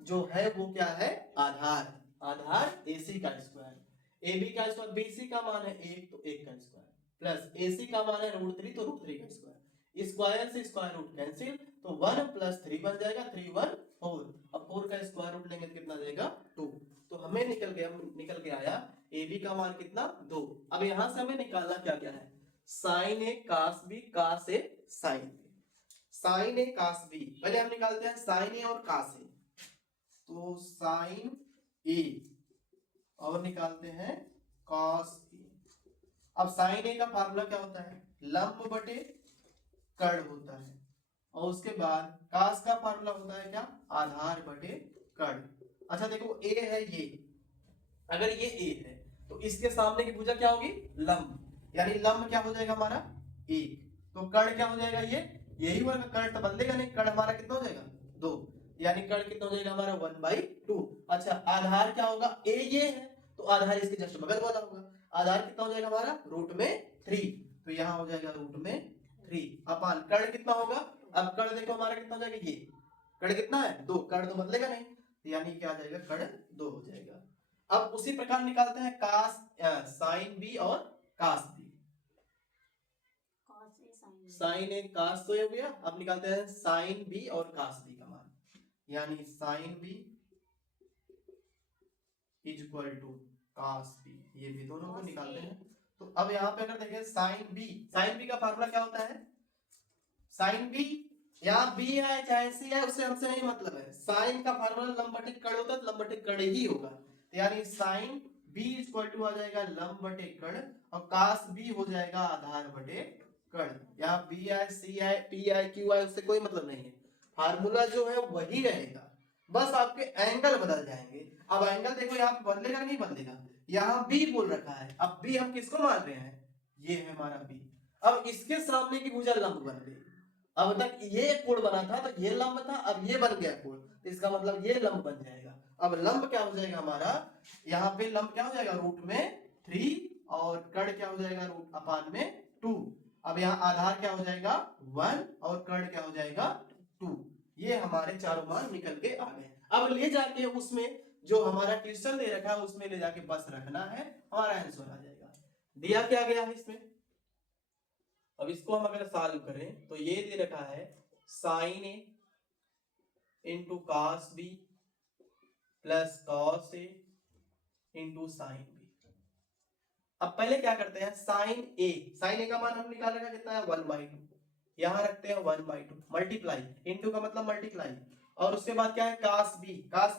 जो है वो क्या है? आधार, आधार AC का स्क्वायर। AB का स्क्वायर, BC का मान है 1, तो 1 का स्क्वायर, प्लस AC का मान है √3, तो √3 का स्क्वायर। स्क्वायर से स्क्वायर रूट कैंसिल, तो 1 + 3 बन जाएगा, 3 1 4। अब 4 का स्क्वायर रूट लेंगे तो कितना देगा? 2। तो हमें निकल के आया AB का मान कितना? 2। अब यहां से हमें निकालना क्या क्या है? sin A cos B, cos A sin B। sin A cos B, पहले हम निकालते हैं sin A और cos A। तो sin A और निकालते हैं cos A। अब sin A का फार्मूला क्या होता है? लंब बटे कर्ण होता है, और उसके बाद cos का फार्मूला होता है क्या? आधार बटे कर्ण। अच्छा देखो A है ये, अगर ये A है तो इसके सामने की भुजा क्या होगी? लंब, यानी लंब क्या हो जाएगा हमारा? 1। तो कर्ण क्या हो जाएगा? ये यही वर्ग, कर्ण तो बदलेगा नहीं, कर्ण हमारा कितना हो जाएगा? 2, यानी कर्ण कितना हो जाएगा हमारा? 1/2। अच्छा आधार क्या होगा? A ये है, तो आधार इसके जस्ट बगल वाला होगा, आधार कितना हो जाएगा हमारा? √3, तो यहाँ हो जाएगा √3 अपान कर्ण कितना होगा? अब कर्ण देखो हमारा कितना हो जाएगा? ये कर्ण कितना है? 2, कर्ण तो बदलेगा नहीं, तो यानी क्या आ जाएगा? कर्ण 2 हो जाएगा। अब उसी प्रकार निकालते हैं cos sin B और cos B। sin A cos तो हो गया, अब निकालते हैं sin B और cos B का मान, यानी sin B equal to cos B, ये भी दोनों को निकालते हैं। तो अब यहाँ पे अगर देखें sin B का फार्मूला क्या होता है? sin B यहाँ बी है चाहे सी है उससे हमसे नहीं मतलब है। साइन का फार्मूला लंब बटे कड़ होता है तो लंब बटे कड़ ही होगा, तो यानी साइन बी इक्वल टू आ जाएगा लंब बटे कड़ और कास बी हो जाएगा आधार बटे कड़। यहाँ B I C I P I Q I उससे कोई मतलब नहीं है, फार्मूला जो है वही रहेगा, बस आपके एंगल बदल जाएंगे। अब एंगल देखो यहाँ पे बदलेगा नहीं बदलेगा, यहाँ बी बोल रखा है, अब बी हम किसको मान रहे हैं, ये है हमारा बी। अब इसके सामने की भुजा लंब बन गई, अब तक ये कोण बना था तो ये लंब था, अब ये बन गया कोण, तो इसका मतलब ये लंब बन जाएगा। अब लंब क्या हो जाएगा हमारा, यहाँ पे लंब क्या हो जाएगा रूट में 3 और कड़ क्या हो जाएगा रूट अपान में 2। अब यहाँ आधार क्या हो जाएगा 1 और कड़ क्या हो जाएगा 2। ये हमारे चारों मान निकल के आ गए। अब ले जाके उसमें जो हमारा क्वेश्चन दे रखा है उसमें ले जाके बस रखना है, हमारा आंसर आ जाएगा। दिया क्या गया है इसमें, अब इसको हम अगर सॉल्व करें तो ये दे रखा है sine A into cos B plus cos A into sine B. अब पहले क्या करते हैं साइन ए का मान हम निकाल रखा कितना है 1/2, यहां रखते हैं 1/2 मल्टीप्लाई, इंटू का मतलब मल्टीप्लाई, और उसके बाद क्या है कास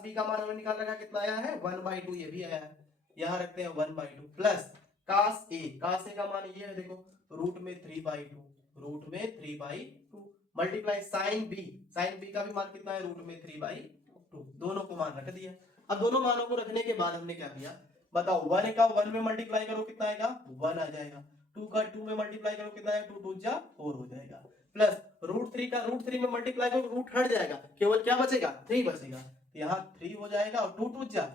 बी का मान हमने निकाल रखा कितना आया है 1/2, ये भी आया है, यहां रखते हैं 1/2 प्लस कास ए का मान ये है देखो रूट में 3/2 मल्टीप्लाई साइन बी का भी मान कितना है रूट में 3/2, दोनों को मान रख दिया। अब दोनों मानों को रखने के बाद हमने क्या किया बताओ, 1 का 1 में मल्टीप्लाई करो कितना आएगा 1 आ जाएगा, 2 का 2 में मल्टीप्लाई करो कितना आएगा 2 2 जा 4 हो जाएगा, प्लस √3 का √3 में मल्टीप्लाई करो रूट हट जाएगा, केवल क्या बचेगा 3 बचेगा, यहाँ 3 हो जाएगा और 2 2 जा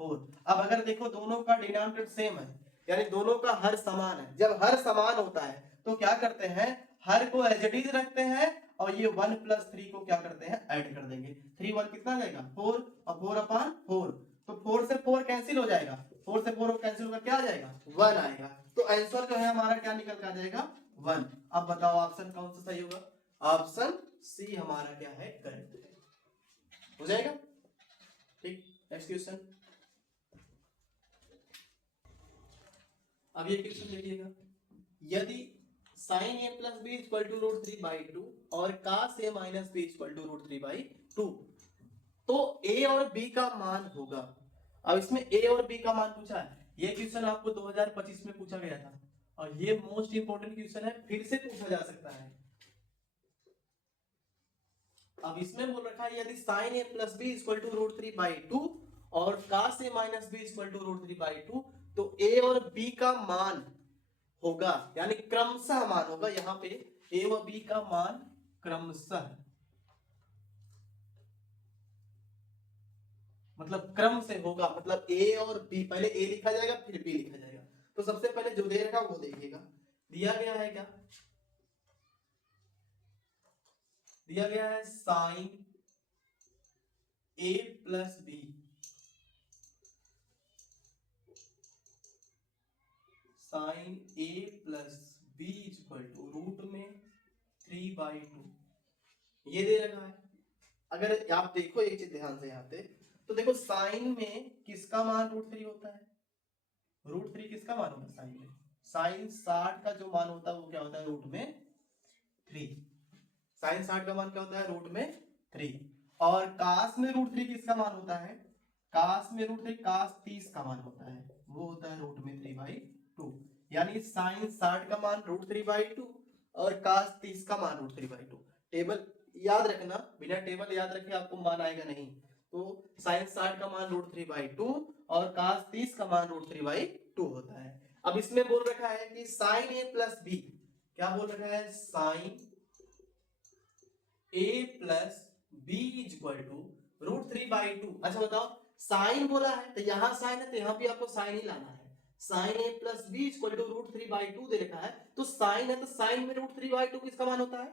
4। अब अगर देखो दोनों का डिनोमिनेटर सेम है यानी दोनों का हर समान है, जब हर समान होता है तो क्या करते हैं हर को एज इट इज रखते हैं और ये 1 + 3 को क्या करते हैं ऐड कर देंगे, 3 1 कितना जाएगा 4 और 4/4, तो 4 से 4 कैंसिल हो जाएगा, 4 से 4 कैंसिल होकर क्या आ जाएगा 1 आएगा, तो आंसर जो है हमारा क्या निकल के आ जाएगा 1। अब बताओ ऑप्शन कौन सा सही होगा, ऑप्शन सी हमारा क्या है करेक्ट है, हो जाएगा ठीक। नेक्स्ट क्वेश्चन, अब ये क्वेश्चन देखिएगा, यदि sin a plus b equal to √3/2 और cos a minus b equal to √3/2 तो a और b का मान होगा। अब इसमें a और b का मान पूछा है, ये क्वेश्चन आपको 2025 में पूछा गया था और ये मोस्ट इंपोर्टेंट क्वेश्चन है, फिर से पूछा जा सकता है। अब इसमें बोल रखा है यदि sin a plus b equal to √3/2 और cos a minus b equal to √3/2 तो a और b का मान होगा, यानी क्रमशः मान होगा, यहाँ पे a व b का मान क्रमशः मतलब क्रम से होगा, मतलब a और b, पहले a लिखा जाएगा फिर b लिखा जाएगा। तो सबसे पहले जो दे रखा वो देखिएगा, दिया गया है क्या, दिया गया है sin a plus b sin a plus b equal to root में 3/2, ये दे रखा है। अगर आप देखो एक चीज ध्यान से यहाँ पे, तो देखो साइन में किसका मान √3 होता है, √3 किसका मान होता है साइन में, साइन 60 का जो मान होता है वो क्या होता है रूट में 3, साइन 60 का मान क्या होता है रूट में 3, और कास में √3 किसका मान होता है, कास में √3 कास 30 का मान होता है, वो होता है रूट में 3/2, यानी साइन 60 का मान √3/2 और कास 30 का मान √3/2। टेबल याद रखना, बिना टेबल याद रखे आपको मान आएगा नहीं, तो साइन 60 का मान √3/2 और कास 30 का मान √3/2 होता है। अब इसमें बोल रखा है कि साइन a प्लस b, क्या बोल रखा है sine a plus b equal to √3/2। अच्छा बताओ साइन बोला है तो यहाँ साइन है तो यहाँ भी आपको साइन ही लाना है, sine a plus b equal to √3/2 दे रखा है, तो साइन है तो साइन में √3/2 किसका मान होता है,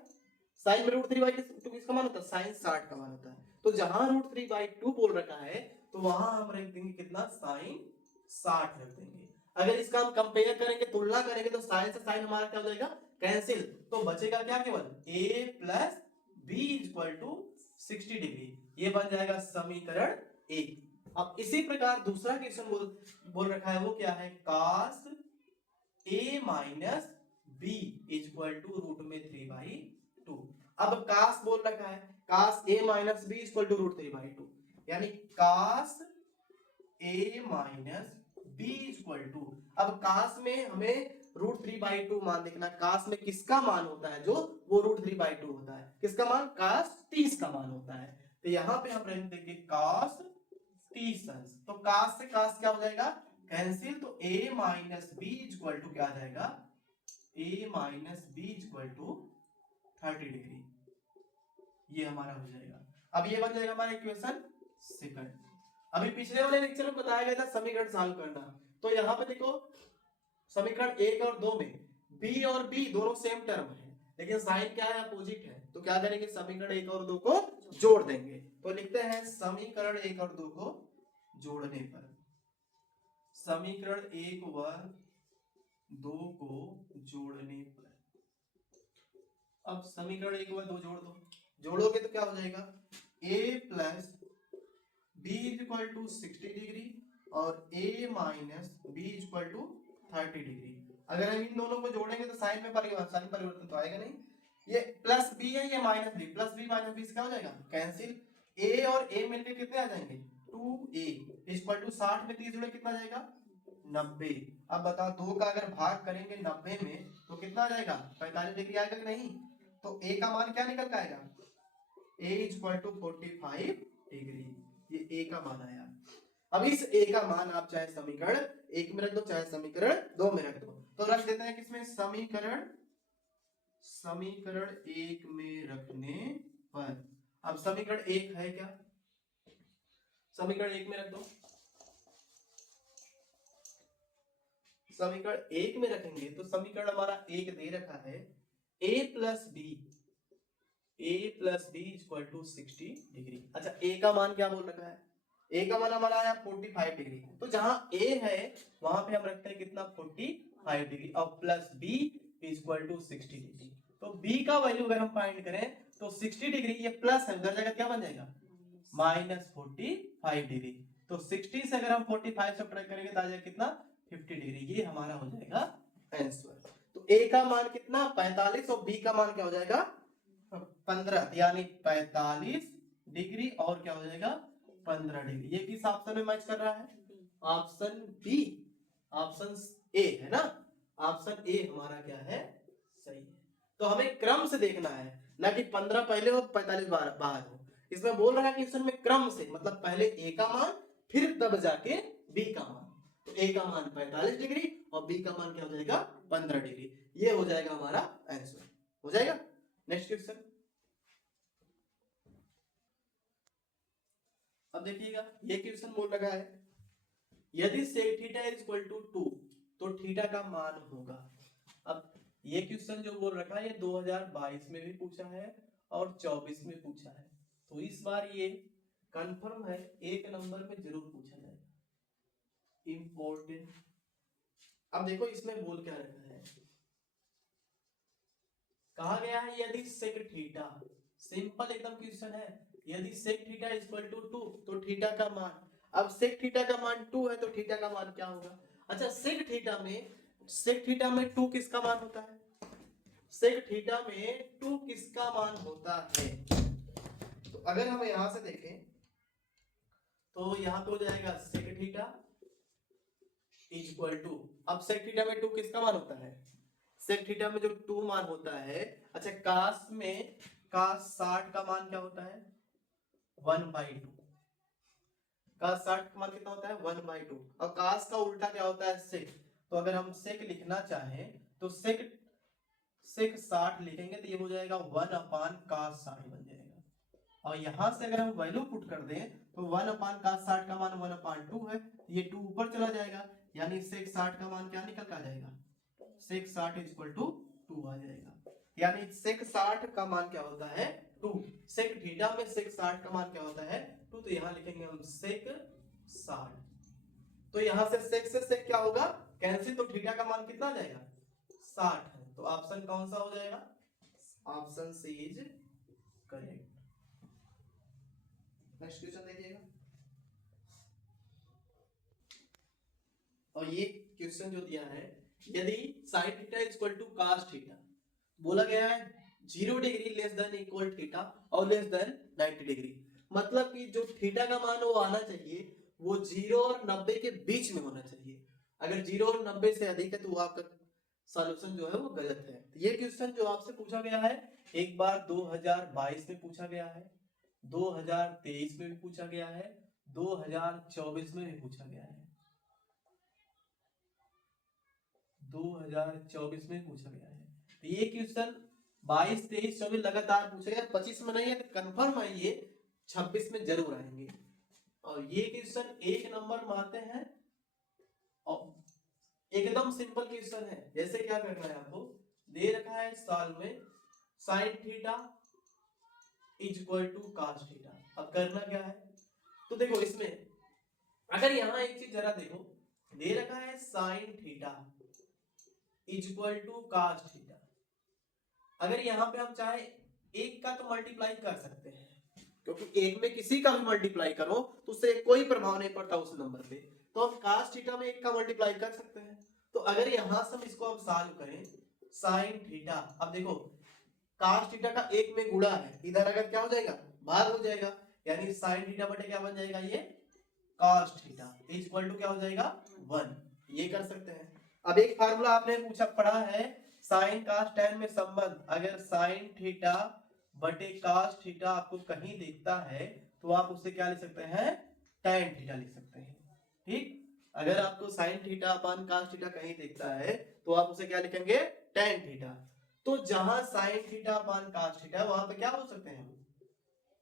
साइन में √3/2 किसका मान होता है साइन 60 का मान होता है, तो जहां √3/2 बोल रखा है तो वहां हम रख देंगे कितना साइन 60 रख देंगे। अगर इसका हम कंपेयर करेंगे तुलना करेंगे तो साइन से साइन हमारा क्या हो जाएगा कैंसिल, तो बचेगा क्या केवल a plus b equal to 60 degree, ये बन जाएगा समीकरण 1। अब इसी प्रकार दूसरा क्वेश्चन बोल रखा है वो क्या है cos a minus b equal to root में 3/2। अब कास बोल रखा है, cos a minus B equal to √3/2, यानी cos a minus B equal to, अब कास में हमें √3/2 मान देखना, कास में किसका मान होता है जो वो √3/2 होता है, किसका मान, कास 30 का मान होता है। तो यहाँ पे हम रख देंगे कास 30 अंश, तो कास से कास क्या हो जाएगा, कैंसिल, तो a minus B equal to क्या आ जाएगा, a minus B equal to 30 degree, ये हमारा हो जाएगा। अब ये बन जाएगा हमारा इक्वेशन सेकंड। अभी पिछले वाले लेक्चर में बताया गया था समीकरण सॉल्व करना, तो यहाँ पे देखो समीकरण 1 और 2 में b और b दोनों सेम टर्म है, लेकिन साइन क्या है, अपोजिट है, तो क्या करेंगे, समीकरण 1 और 2 को जोड़ देंगे। तो लिखते हैं समीकरण 1 और 2 को जोड़ने पर, समीकरण 1 व 2 को जोड़ने पर, अब समीकरण 1 व 2 जोड़ दो, जोड़ोगे तो क्या हो जाएगा, a plus B equal to 60 degree और a minus B equal to 30 degree. अगर हम इन दोनों को जोड़ेंगे तो साइन में परिवर्तन तो आएगा नहीं, ये प्लस b है, ये minus b, plus b minus b क्या हो जाएगा, कैंसिल, a और a मिलके कितने आ जाएंगे, 2a इक्वल टू 60 में 30 जुड़े कितना जाएगा, 90। अब बताओ 2 का अगर भाग करेंगे 90 में तो कितना आ जाएगा, 45 डिग्री आएगा कि नहीं, तो a का मान क्या निकल के आएगा, a इक्वल टू 45 डिग्री, ये a का मान आया। अब इस a का मान आप चाहे समीकरण 1 में रख दो चाहे समीकरण 2 में रख दो, तो रख देते हैं किसमें, समीकरण 1 में रखने पर। अब समीकरण 1 है क्या, समीकरण 1 में रख दो, समीकरण 1 में रखेंगे तो समीकरण हमारा 1 दे रखा है, a plus B equal to 60 degree. अच्छा a का मान क्या बोल रखा है, a का मान हमारा आया 45 डिग्री, तो जहां a है वहां पे हम रखते हैं कितना, 45 डिग्री, और plus b equal to 60 degree. तो b का वैल्यू अगर हम फाइंड करें तो 60 डिग्री, ये प्लस है उधर जगह क्या बन जाएगा, माइनस 45 डिग्री, तो 60 से अगर हम 45 सब्ट्रैक्ट करेंगे तो आ जाएगा कितना, 50 डिग्री, ये हमारा हो जाएगा आंसर। तो a का मान कितना, 45, और b का मान क्या हो जाएगा, 15, यानी 45 डिग्री और क्या हो जाएगा, 15 डिग्री। ये किस ऑप्शन में मैच कर रहा है, ऑप्शन बी, ऑप्शन ए है ना, ऑप्शन ए हमारा क्या है, सही है। तो हमें क्रम से देखना है, ना कि 15 पहले हो 45 बाहर हो। इसमें बोल रहा है कि क्वेश्चन में क्रम से, मतलब पहले ए का मान फिर तब जाके बी का मान, तो ए का मान 45 डिग्री और बी का मान क्या हो जाएगा, 15 डिग्री, ये हो जाएगा हमारा आंसर, हो जाएगा। नेक्स्ट क्वेश्चन, अब देखिएगा ये क्वेश्चन बोल रखा है, यदि sec theta is equal to 2 तो थीटा का मान होगा। अब ये क्वेश्चन जो बोल रखा है ये 2022 में भी पूछा है और 24 में पूछा है, तो इस बार ये कंफर्म है 1 नंबर में जरूर पूछा जाएगा, इंपॉर्टेंट। अब देखो इसमें बोल क्या रखा है, कहा गया है यदि sec थीटा, सिंपल एकदम क्वेश्चन है, यदि sec theta is equal to 2 तो थीटा का मान, अब sec थीटा का मान 2 है तो थीटा का मान क्या होगा। अच्छा sec थीटा में 2 किसका मान होता है, sec थीटा में 2 किसका मान होता है, तो अगर हम यहां से देखें तो यहां पे हो जाएगा sec theta is equal to, अब sec थीटा में 2 किसका मान होता है, sec थीटा में जो 2 मान होता है, अच्छा कास में कास 60 का मान क्या होता है, 1/2, कास 60 का मान कितना होता है, 1/2, और कास का उल्टा क्या होता है, सेक, तो अगर हम सेक लिखना चाहें तो सेक 60 लिखेंगे तो ये हो जाएगा 1/cos 60 बन जाएगा, और यहां से अगर हम वैल्यू पुट कर दें तो 1/cos 60 का मान 1/2 है, ये 2 ऊपर चला जाएगा, यानी सेक 60 का मान क्या निकल कर आ जाएगा, सेक 60 इक्वल टू 2 आ जाएगा, यानी सेक 60 का मान क्या होता है 2, सेक थीटा में सेक 60 का मान क्या होता है 2, तो यहां लिखेंगे हम सेक 60, तो यहां से सेक क्या होगा, कैंसिल, तो थीटा का मान कितना आ जाएगा 60 है, तो ऑप्शन कौन सा हो जाएगा, option C is correct. Next question देखिएगा, और ये क्वेश्चन जो दिया है, यदि sin theta is equal to cos theta, बोला गया है 0 degree less than equal theta और लेस देन 90 डिग्री। मतलब कि जो थीटा का मान वो आना चाहिए वो 0 और 90 के बीच में होना चाहिए। अगर 0 और 90 से अधिक है तो वो आपका सॉल्यूशन जो है वो गलत है। ये क्वेश्चन जो आपसे पूछा गया है एक बार 2022 में पूछा गया है, 2023 में भी पूछा गया है, 2024 में भी पूछा गया है, 2024 में पूछा गया है। तो ये क्वेश्चन 22, 23, 24 लगातार पूछा गया। 25 में नहीं है तो कंफर्म है ये 26 में जरूर आएंगे। और ये क्वेश्चन 1 नंबर में आते हैं और एकदम सिंपल क्वेश्चन है। जैसे क्या करना है आपको, दे रखा है साल में sine theta is equal to cos theta. अब करना क्या है, तो देखो इसमें अगर यहाँ एक चीज जरा देखो, दे रखा है sine theta is equal to cos theta. अगर यहाँ पे हम चाहे एक का तो मल्टीप्लाई कर सकते हैं, क्योंकि एक में किसी का भी मल्टीप्लाई करो तो उससे कोई प्रभाव नहीं पड़ता उस नंबर पे, तो हम cos थीटा में एक का मल्टीप्लाई कर सकते हैं। तो अगर यहां से हम इसको अब सॉल्व करें sin थीटा, अब देखो cos थीटा का एक में गुणा है, इधर अगर क्या हो जाएगा भाग हो जाएगा, यानी sin थीटा बटे क्या बन जाएगा ये cos theta is equal to क्या हो जाएगा 1। ये कर सकते हैं। अब एक फार्मूला आपने पूछा पढ़ा है sin cos tan में संबंध, अगर sin थीटा बटे cos थीटा आपको कहीं दिखता है तो आप उससे क्या लिख सकते हैं tan थीटा लिख सकते हैं। ठीक, अगर आपको sin theta upon cos theta कहीं दिखता है तो आप उसे क्या लिखेंगे tan थीटा। तो जहां sin theta upon cos theta वहां पे क्या बोल सकते हैं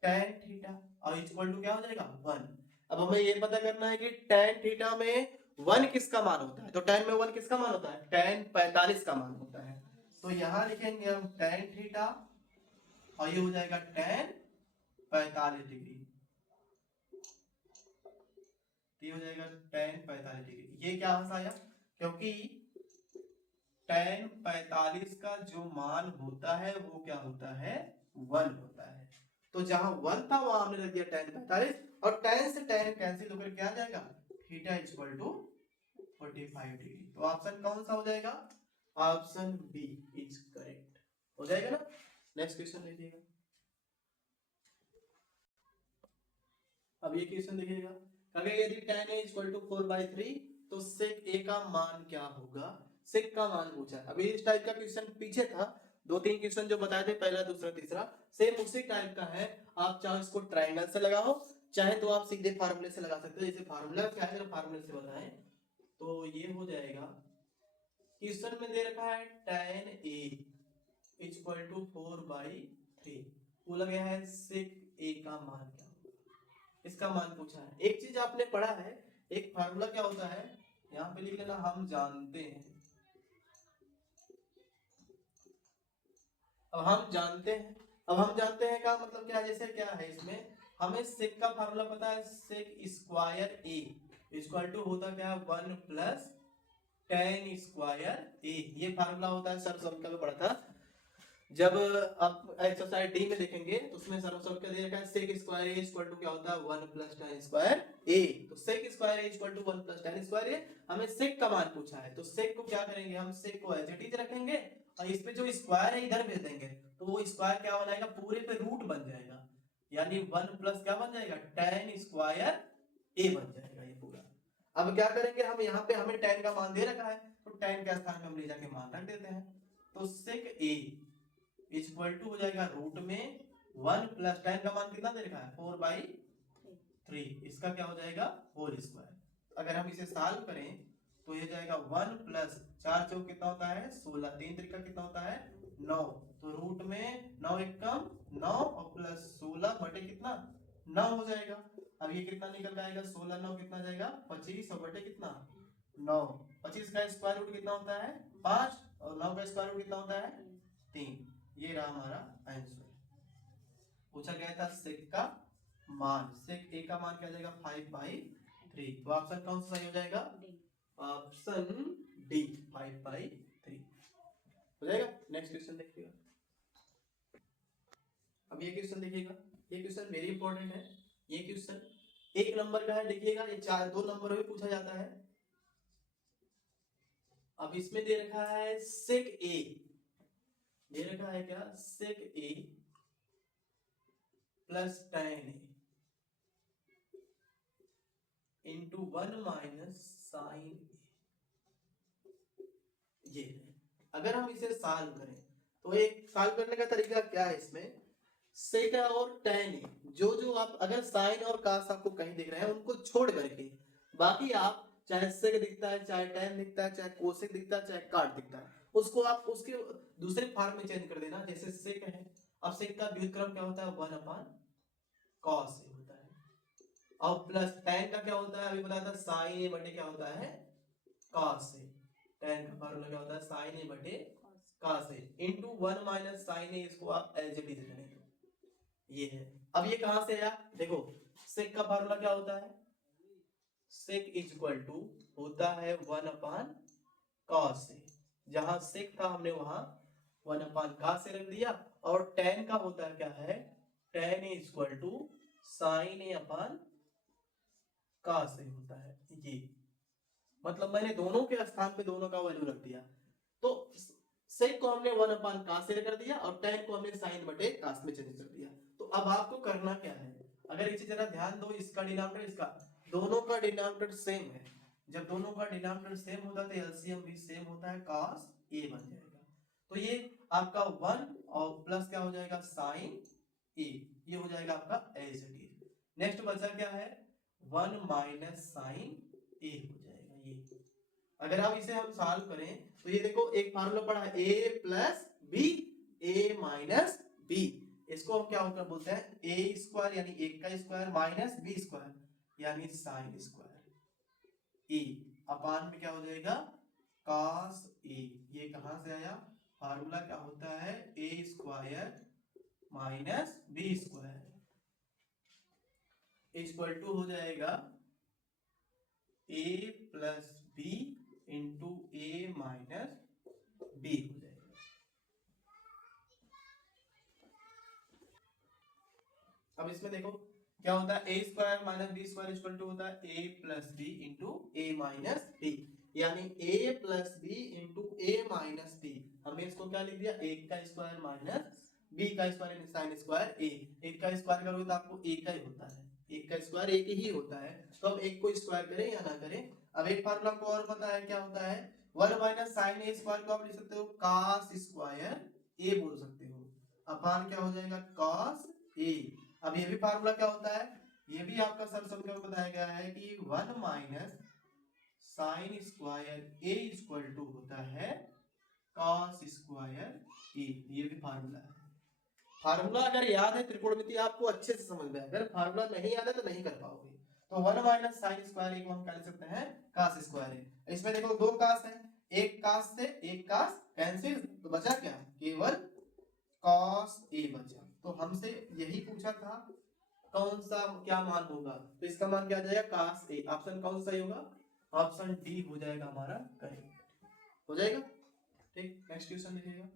tan थीटा और इक्वल टू क्या हो जाएगा 1। अब हमें ये पता करना है कि tan थीटा में 1 किसका मान होता है, तो tan में 1 किसका मान होता है tan 45 का मान होता है। तो यहां लिखेंगे हम tan थीटा और ये हो जाएगा tan 45 डिग्री, ये हो जाएगा tan 45 डिग्री। ये क्या आया, क्योंकि tan 45 का जो मान होता है वो क्या होता है 1 होता है। तो जहां 1 था वहां हमने रख दिया tan 45 और tan से tan कैंसिल होकर क्या आ जाएगा थीटा इक्वल टू 45 डिग्री। तो ऑप्शन कौन सा हो जाएगा, ऑप्शन बी इज करेक्ट हो जाएगा ना। नेक्स्ट क्वेश्चन लीजिएगा। अब ये क्वेश्चन देखिएगा, अगर यदि tan a इक्वल टू 4/3 तो sec a का मान क्या होगा, sec का मान पूछा है। अभी इस टाइप का क्वेश्चन पीछे था, 2-3 क्वेश्चन जो बताए थे पहला दूसरा तीसरा सेम उसी टाइप का है। आप चाहे इसको ट्रायंगल से लगाओ चाहे तो आप सीधे फार्मूले से लगा सकते हो। जैसे फार्मूला क्या है, अगर फार्मूले से बताएं तो ये हो जाएगा, क्वेश्चन में दे रखा है tan a इक्वल टू 4/3, बोला गया है sec a का मान क्या, इसका मान पूछा है। एक चीज आपने पढ़ा है, एक फार्मूला क्या होता है, यहाँ पे लिख लेना हम जानते हैं। अब हम जानते हैं, अब हम जानते हैं का मतलब क्या है, जैसे क्या है इसमें हमें सेक का फार्मूला पता है, sec square A equal to होता क्या है 1 प्लस tan स्क्वायर ए, ये फार्मूला होता है। सर सबका भी पढ़ा था, जब आप एक्सरसाइज डी में देखेंगे तो उसमें सर क्या दे रखा है sec square a equal to क्या होता है 1 प्लस tan स्क्वायर a। तो sec square a equal to 1 plus tan square a, हमें sec का मान पूछा है। तो sec को क्या करेंगे, हम sec को एज इट इज रखेंगे और इस पे जो स्क्वायर है इधर भेज देंगे, तो वो स्क्वायर क्या बनाएगा पूरे पे रूट बन जाएगा, यानी 1 प्लस क्या बन जाएगा tan स्क्वायर a बन जाएगा ये पूरा। अब क्या करेंगे हम, यहाँ पे हमें tan का मान दे रखा है तो tan के स्थान में हम ले जाके मान रख देते हैं। तो sec a इक्वल टू हो जाएगा रूट में 1 प्लस tan का मान कितना दे रखा है 4/3, इसका क्या हो जाएगा होल स्क्वायर। अगर हम इसे सॉल्व करें तो ये जाएगा 1 प्लस 4 चौक कितना होता है 16, 3 त्रिका कितना होता है 9, तो रूट में 9 एक कम 9 और प्लस 16 बटे कितना 9 हो जाएगा। अब ये कितना निकल आएगा 16 9 कितना जाएगा 25 और बटे कितना 9, 25 का स्क्वायर रूट कितना होता है 5 और 9 का स्क्वायर रूट कितना होता है 3। ये रहा हमारा आंसर। पूछा गया था सेक का मान, सेक ए का मान क्या जाएगा 5/3, तो ऑप्शन कौन सा सही हो जाएगा ऑप्शन डी 5/3 हो जाएगा। नेक्स्ट क्वेश्चन देखिएगा। अब ये क्वेश्चन देखिएगा, ये क्वेश्चन वेरी इंपॉर्टेंट है। ये क्वेश्चन 1 नंबर का है, देखिएगा ये 2 नंबर में पूछा जाता है। अब इसमें दे रखा है सेक ए ये रखा है क्या, सेक ए प्लस tan ए इंटू 1 माइनस साइन ए। ये है। अगर हम इसे सॉल्व करें तो एक सॉल्व करने का तरीका क्या है, इसमें सेक और tan ए, जो जो आप अगर साइन और कास आपको कहीं दिख रहे हैं उनको छोड़ करके बाकी आप चाहे सेक दिखता है, चाहे tan दिखता है, चाहे कोसेक दिखता है, चाहे काट दिखता है, उसको आप उसके दूसरे फॉर्म में चेंज कर देना। जैसे सेक है, अब सेक का व्युत्क्रम क्या होता है, 1 अपान कॉस ए होता है। और प्लस tan का क्या होता है, अभी बताया था, साइन ए बटे क्या होता है, कॉस ए। tan का फार्मूला क्या होता है, साइन ए बटे cos A into 1 minus sign ए, इसको आप एज इट इज लेंगे। ये है। अब ये कहां से आया, देखो सेक का फार्मूला क्या होता है, सेक इज इक्वल टू होता है 1 अपान कॉस ए। जहां सेक था हमने वहां 1 अपान कॉस ए रख दिया, और tan का होता है क्या है, tan A equal to sine A upon cos A होता है। ये मतलब मैंने दोनों के स्थान पे दोनों का वैल्यू रख दिया। तो सेक को हमने 1 अपान कॉस ए कर दिया और tan को हमने साइन बटे कॉस में चेंज कर दिया। तो अब आपको करना क्या है, अगर इसे जरा ध्यान दो, इसका डिनोमिनेटर इसका दोनों का डिनोमिनेटर सेम है। जब दोनों का डिनोमिनेटर सेम होता है तो एलसीएम भी सेम होता है, cos a बन जाएगा। तो ये आपका 1 और प्लस क्या हो जाएगा, sin a, ये हो जाएगा आपका एज इट इज। नेक्स्ट बचा क्या है, 1 माइनस sin a हो जाएगा। ये अगर आप इसे हम सॉल्व करें तो ये देखो एक फार्मूला पड़ा है, a plus B A minus B, इसको हम क्या होकर बोलते हैं, ए स्क्वायर यानी एक का स्क्वायर माइनस बी स्क्वायर यानी साइन स्क्वायर ए अपान में क्या हो जाएगा, cos ए। ये कहां से आया, फार्मूला क्या होता है, A square minus B square equal to हो जाएगा A plus B into A minus B हो जाएगा। अब इसमें देखो क्या होता है, A square minus B square equal to होता है A plus B into A minus B, यानी A plus B into A minus B. हमने इसको क्या लिख दिया, एक का स्क्वायर माइनस बी का स्क्वायर साइन स्क्वायर ए। एक का स्क्वायर करोगे तो आपको एक का ही होता है, एक का स्क्वायर एक ही होता है, तो हम एक को स्क्वायर करें या ना करें। अब एक फार्मूला को और पता है क्या होता है, 1 माइनस साइन ए स्क्वायर को आप लिख सकते हो cos स्क्वायर ए बोल सकते हो, अपान क्या हो जाएगा cos ए। अब ये भी फार्मूला क्या होता है, ये भी आपका सरसम में बताया गया है कि 1 minus sine square A equal to होता है cos स्क्वायर ए। ये भी फार्मूला है। फार्मूला अगर याद है त्रिकोणमिति आपको अच्छे से समझ में, अगर फार्मूला नहीं याद है तो नहीं कर पाओगे। तो 1 माइनस साइन स्क्वायर ए को हम क्या लिख सकते हैं, cos स्क्वायर ए। इसमें देखो दो cos है, एक cos से एक cos कैंसिल, तो बचा क्या, केवल cos ए बचा। तो हमसे यही पूछा था कौन सा क्या मान होगा, तो इसका मान क्या आ जाएगा, cos a। ऑप्शन कौन सा होगा, ऑप्शन डी हो जाएगा हमारा करेक्ट, हो जाएगा। ठीक, नेक्स्ट क्वेश्चन देखिएगा।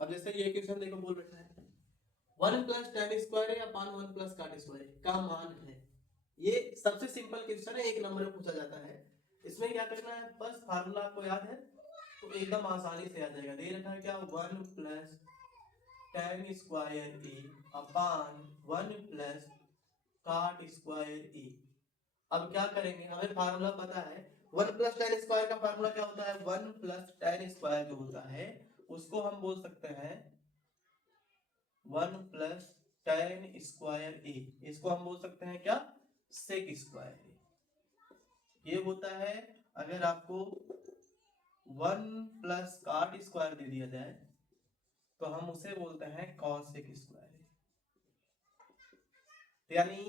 अब जैसे ये क्वेश्चन देखो बोल बैठा है 1 प्लस tan स्क्वायर है अपान 1 प्लस cot स्क्वायर का मान है। ये सबसे सिंपल क्वेश्चन है, एक नंबर में पूछा जाता है। इसमें क्या करना है, बस फार्मूला आपको याद है तो एकदम आसानी से आ जाएगा। दे रखा है क्या, 1 प्लस tan स्क्वायर ए अपान 1 प्लस cot स्क्वायर ए। अब क्या करेंगे, हमें फार्मूला पता है 1 प्लस tan स्क्वायर का फार्मूला क्या होता है, 1 प्लस tan स्क्वायर जो होता है उसको हम बोल सकते हैं 1 प्लस tan स्क्वायर ए, इसको हम बोल सकते हैं क्या, सेक स्क्वायर ए। ये होता है अगर आपको 1 प्लस cot स्क्वायर दे दिया जाए तो हम उसे बोलते हैं cosec स्क्वायर ए। यानी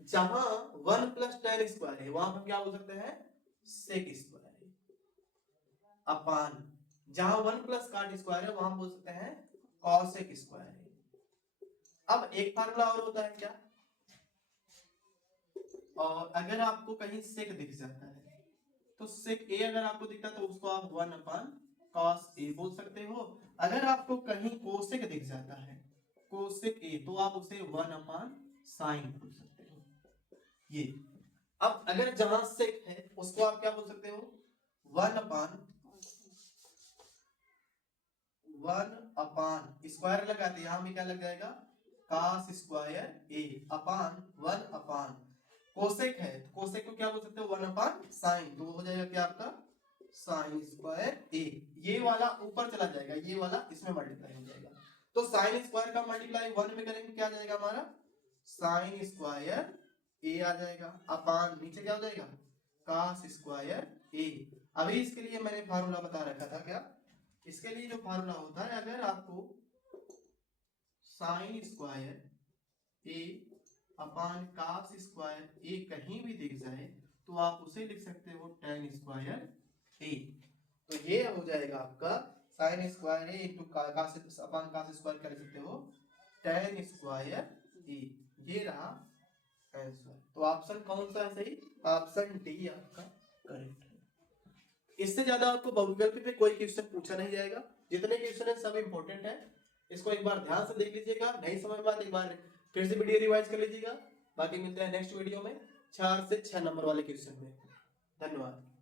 जहां 1 प्लस tan स्क्वायर है वहां हम क्या बोल सकते हैं, सेक स्क्वायर है। अपान जहां 1 प्लस cot स्क्वायर है वहां बोल सकते हैं cosec स्क्वायर है। अब एक फार्मूला और होता है क्या, और अगर आपको कहीं सेक दिख जाता है तो सेक ए अगर आपको दिखता है तो उसको आप 1 अपान cos ए बोल सकते हो। अगर आपको कहीं कोसेक दिख जाता है, कोसेक ए, तो आप उसे 1 अपान साइन बोल सकते हो। ये अब अगर जहां सेक है उसको आप क्या बोल सकते हो, 1 अपान 1 स्क्वायर लगाते, यहाँ में क्या लग जाएगा cos square a upon 1 upon cosec है तो कोसेक को क्या बोल सकते हो 1 अपान साइन, तो वो हो जाएगा क्या आपका साइन स्क्वायर a। ये वाला ऊपर चला जाएगा, ये वाला इसमें मल्टीप्लाई हो जाएगा, तो साइन स्क्वायर का मल्टीप्लाई 1 में करेंगे क्या आ जाएगा हमारा साइन स्क्वायर a आ जाएगा अपान नीचे क्या हो जाएगा cos स्क्वायर a। अभी इसके लिए मैंने फार्मूला बता रखा था, क्या इसके लिए जो फार्मूला होता है अगर आपको sine square a upon cos square a कहीं भी दिख जाए तो आप उसे लिख सकते हो tan स्क्वायर a। तो ये हो जाएगा आपका sine square a into cos upon cos square कर सकते हो tan स्क्वायर a। ये रहा आंसर। तो ऑप्शन कौन सा है सही, ऑप्शन डी आपका करेक्ट है। इससे ज्यादा आपको बहुविकल्पी पे कोई क्वेश्चन पूछा नहीं जाएगा, जितने क्वेश्चन है सब इंपॉर्टेंट है, इसको एक बार ध्यान से देख लीजिएगा, नहीं समझ में आए एक बार फिर से वीडियो रिवाइज कर लीजिएगा। बाकी मिलते हैं नेक्स्ट वीडियो में 4 से 6 नंबर वाले क्वेश्चन में। धन्यवाद।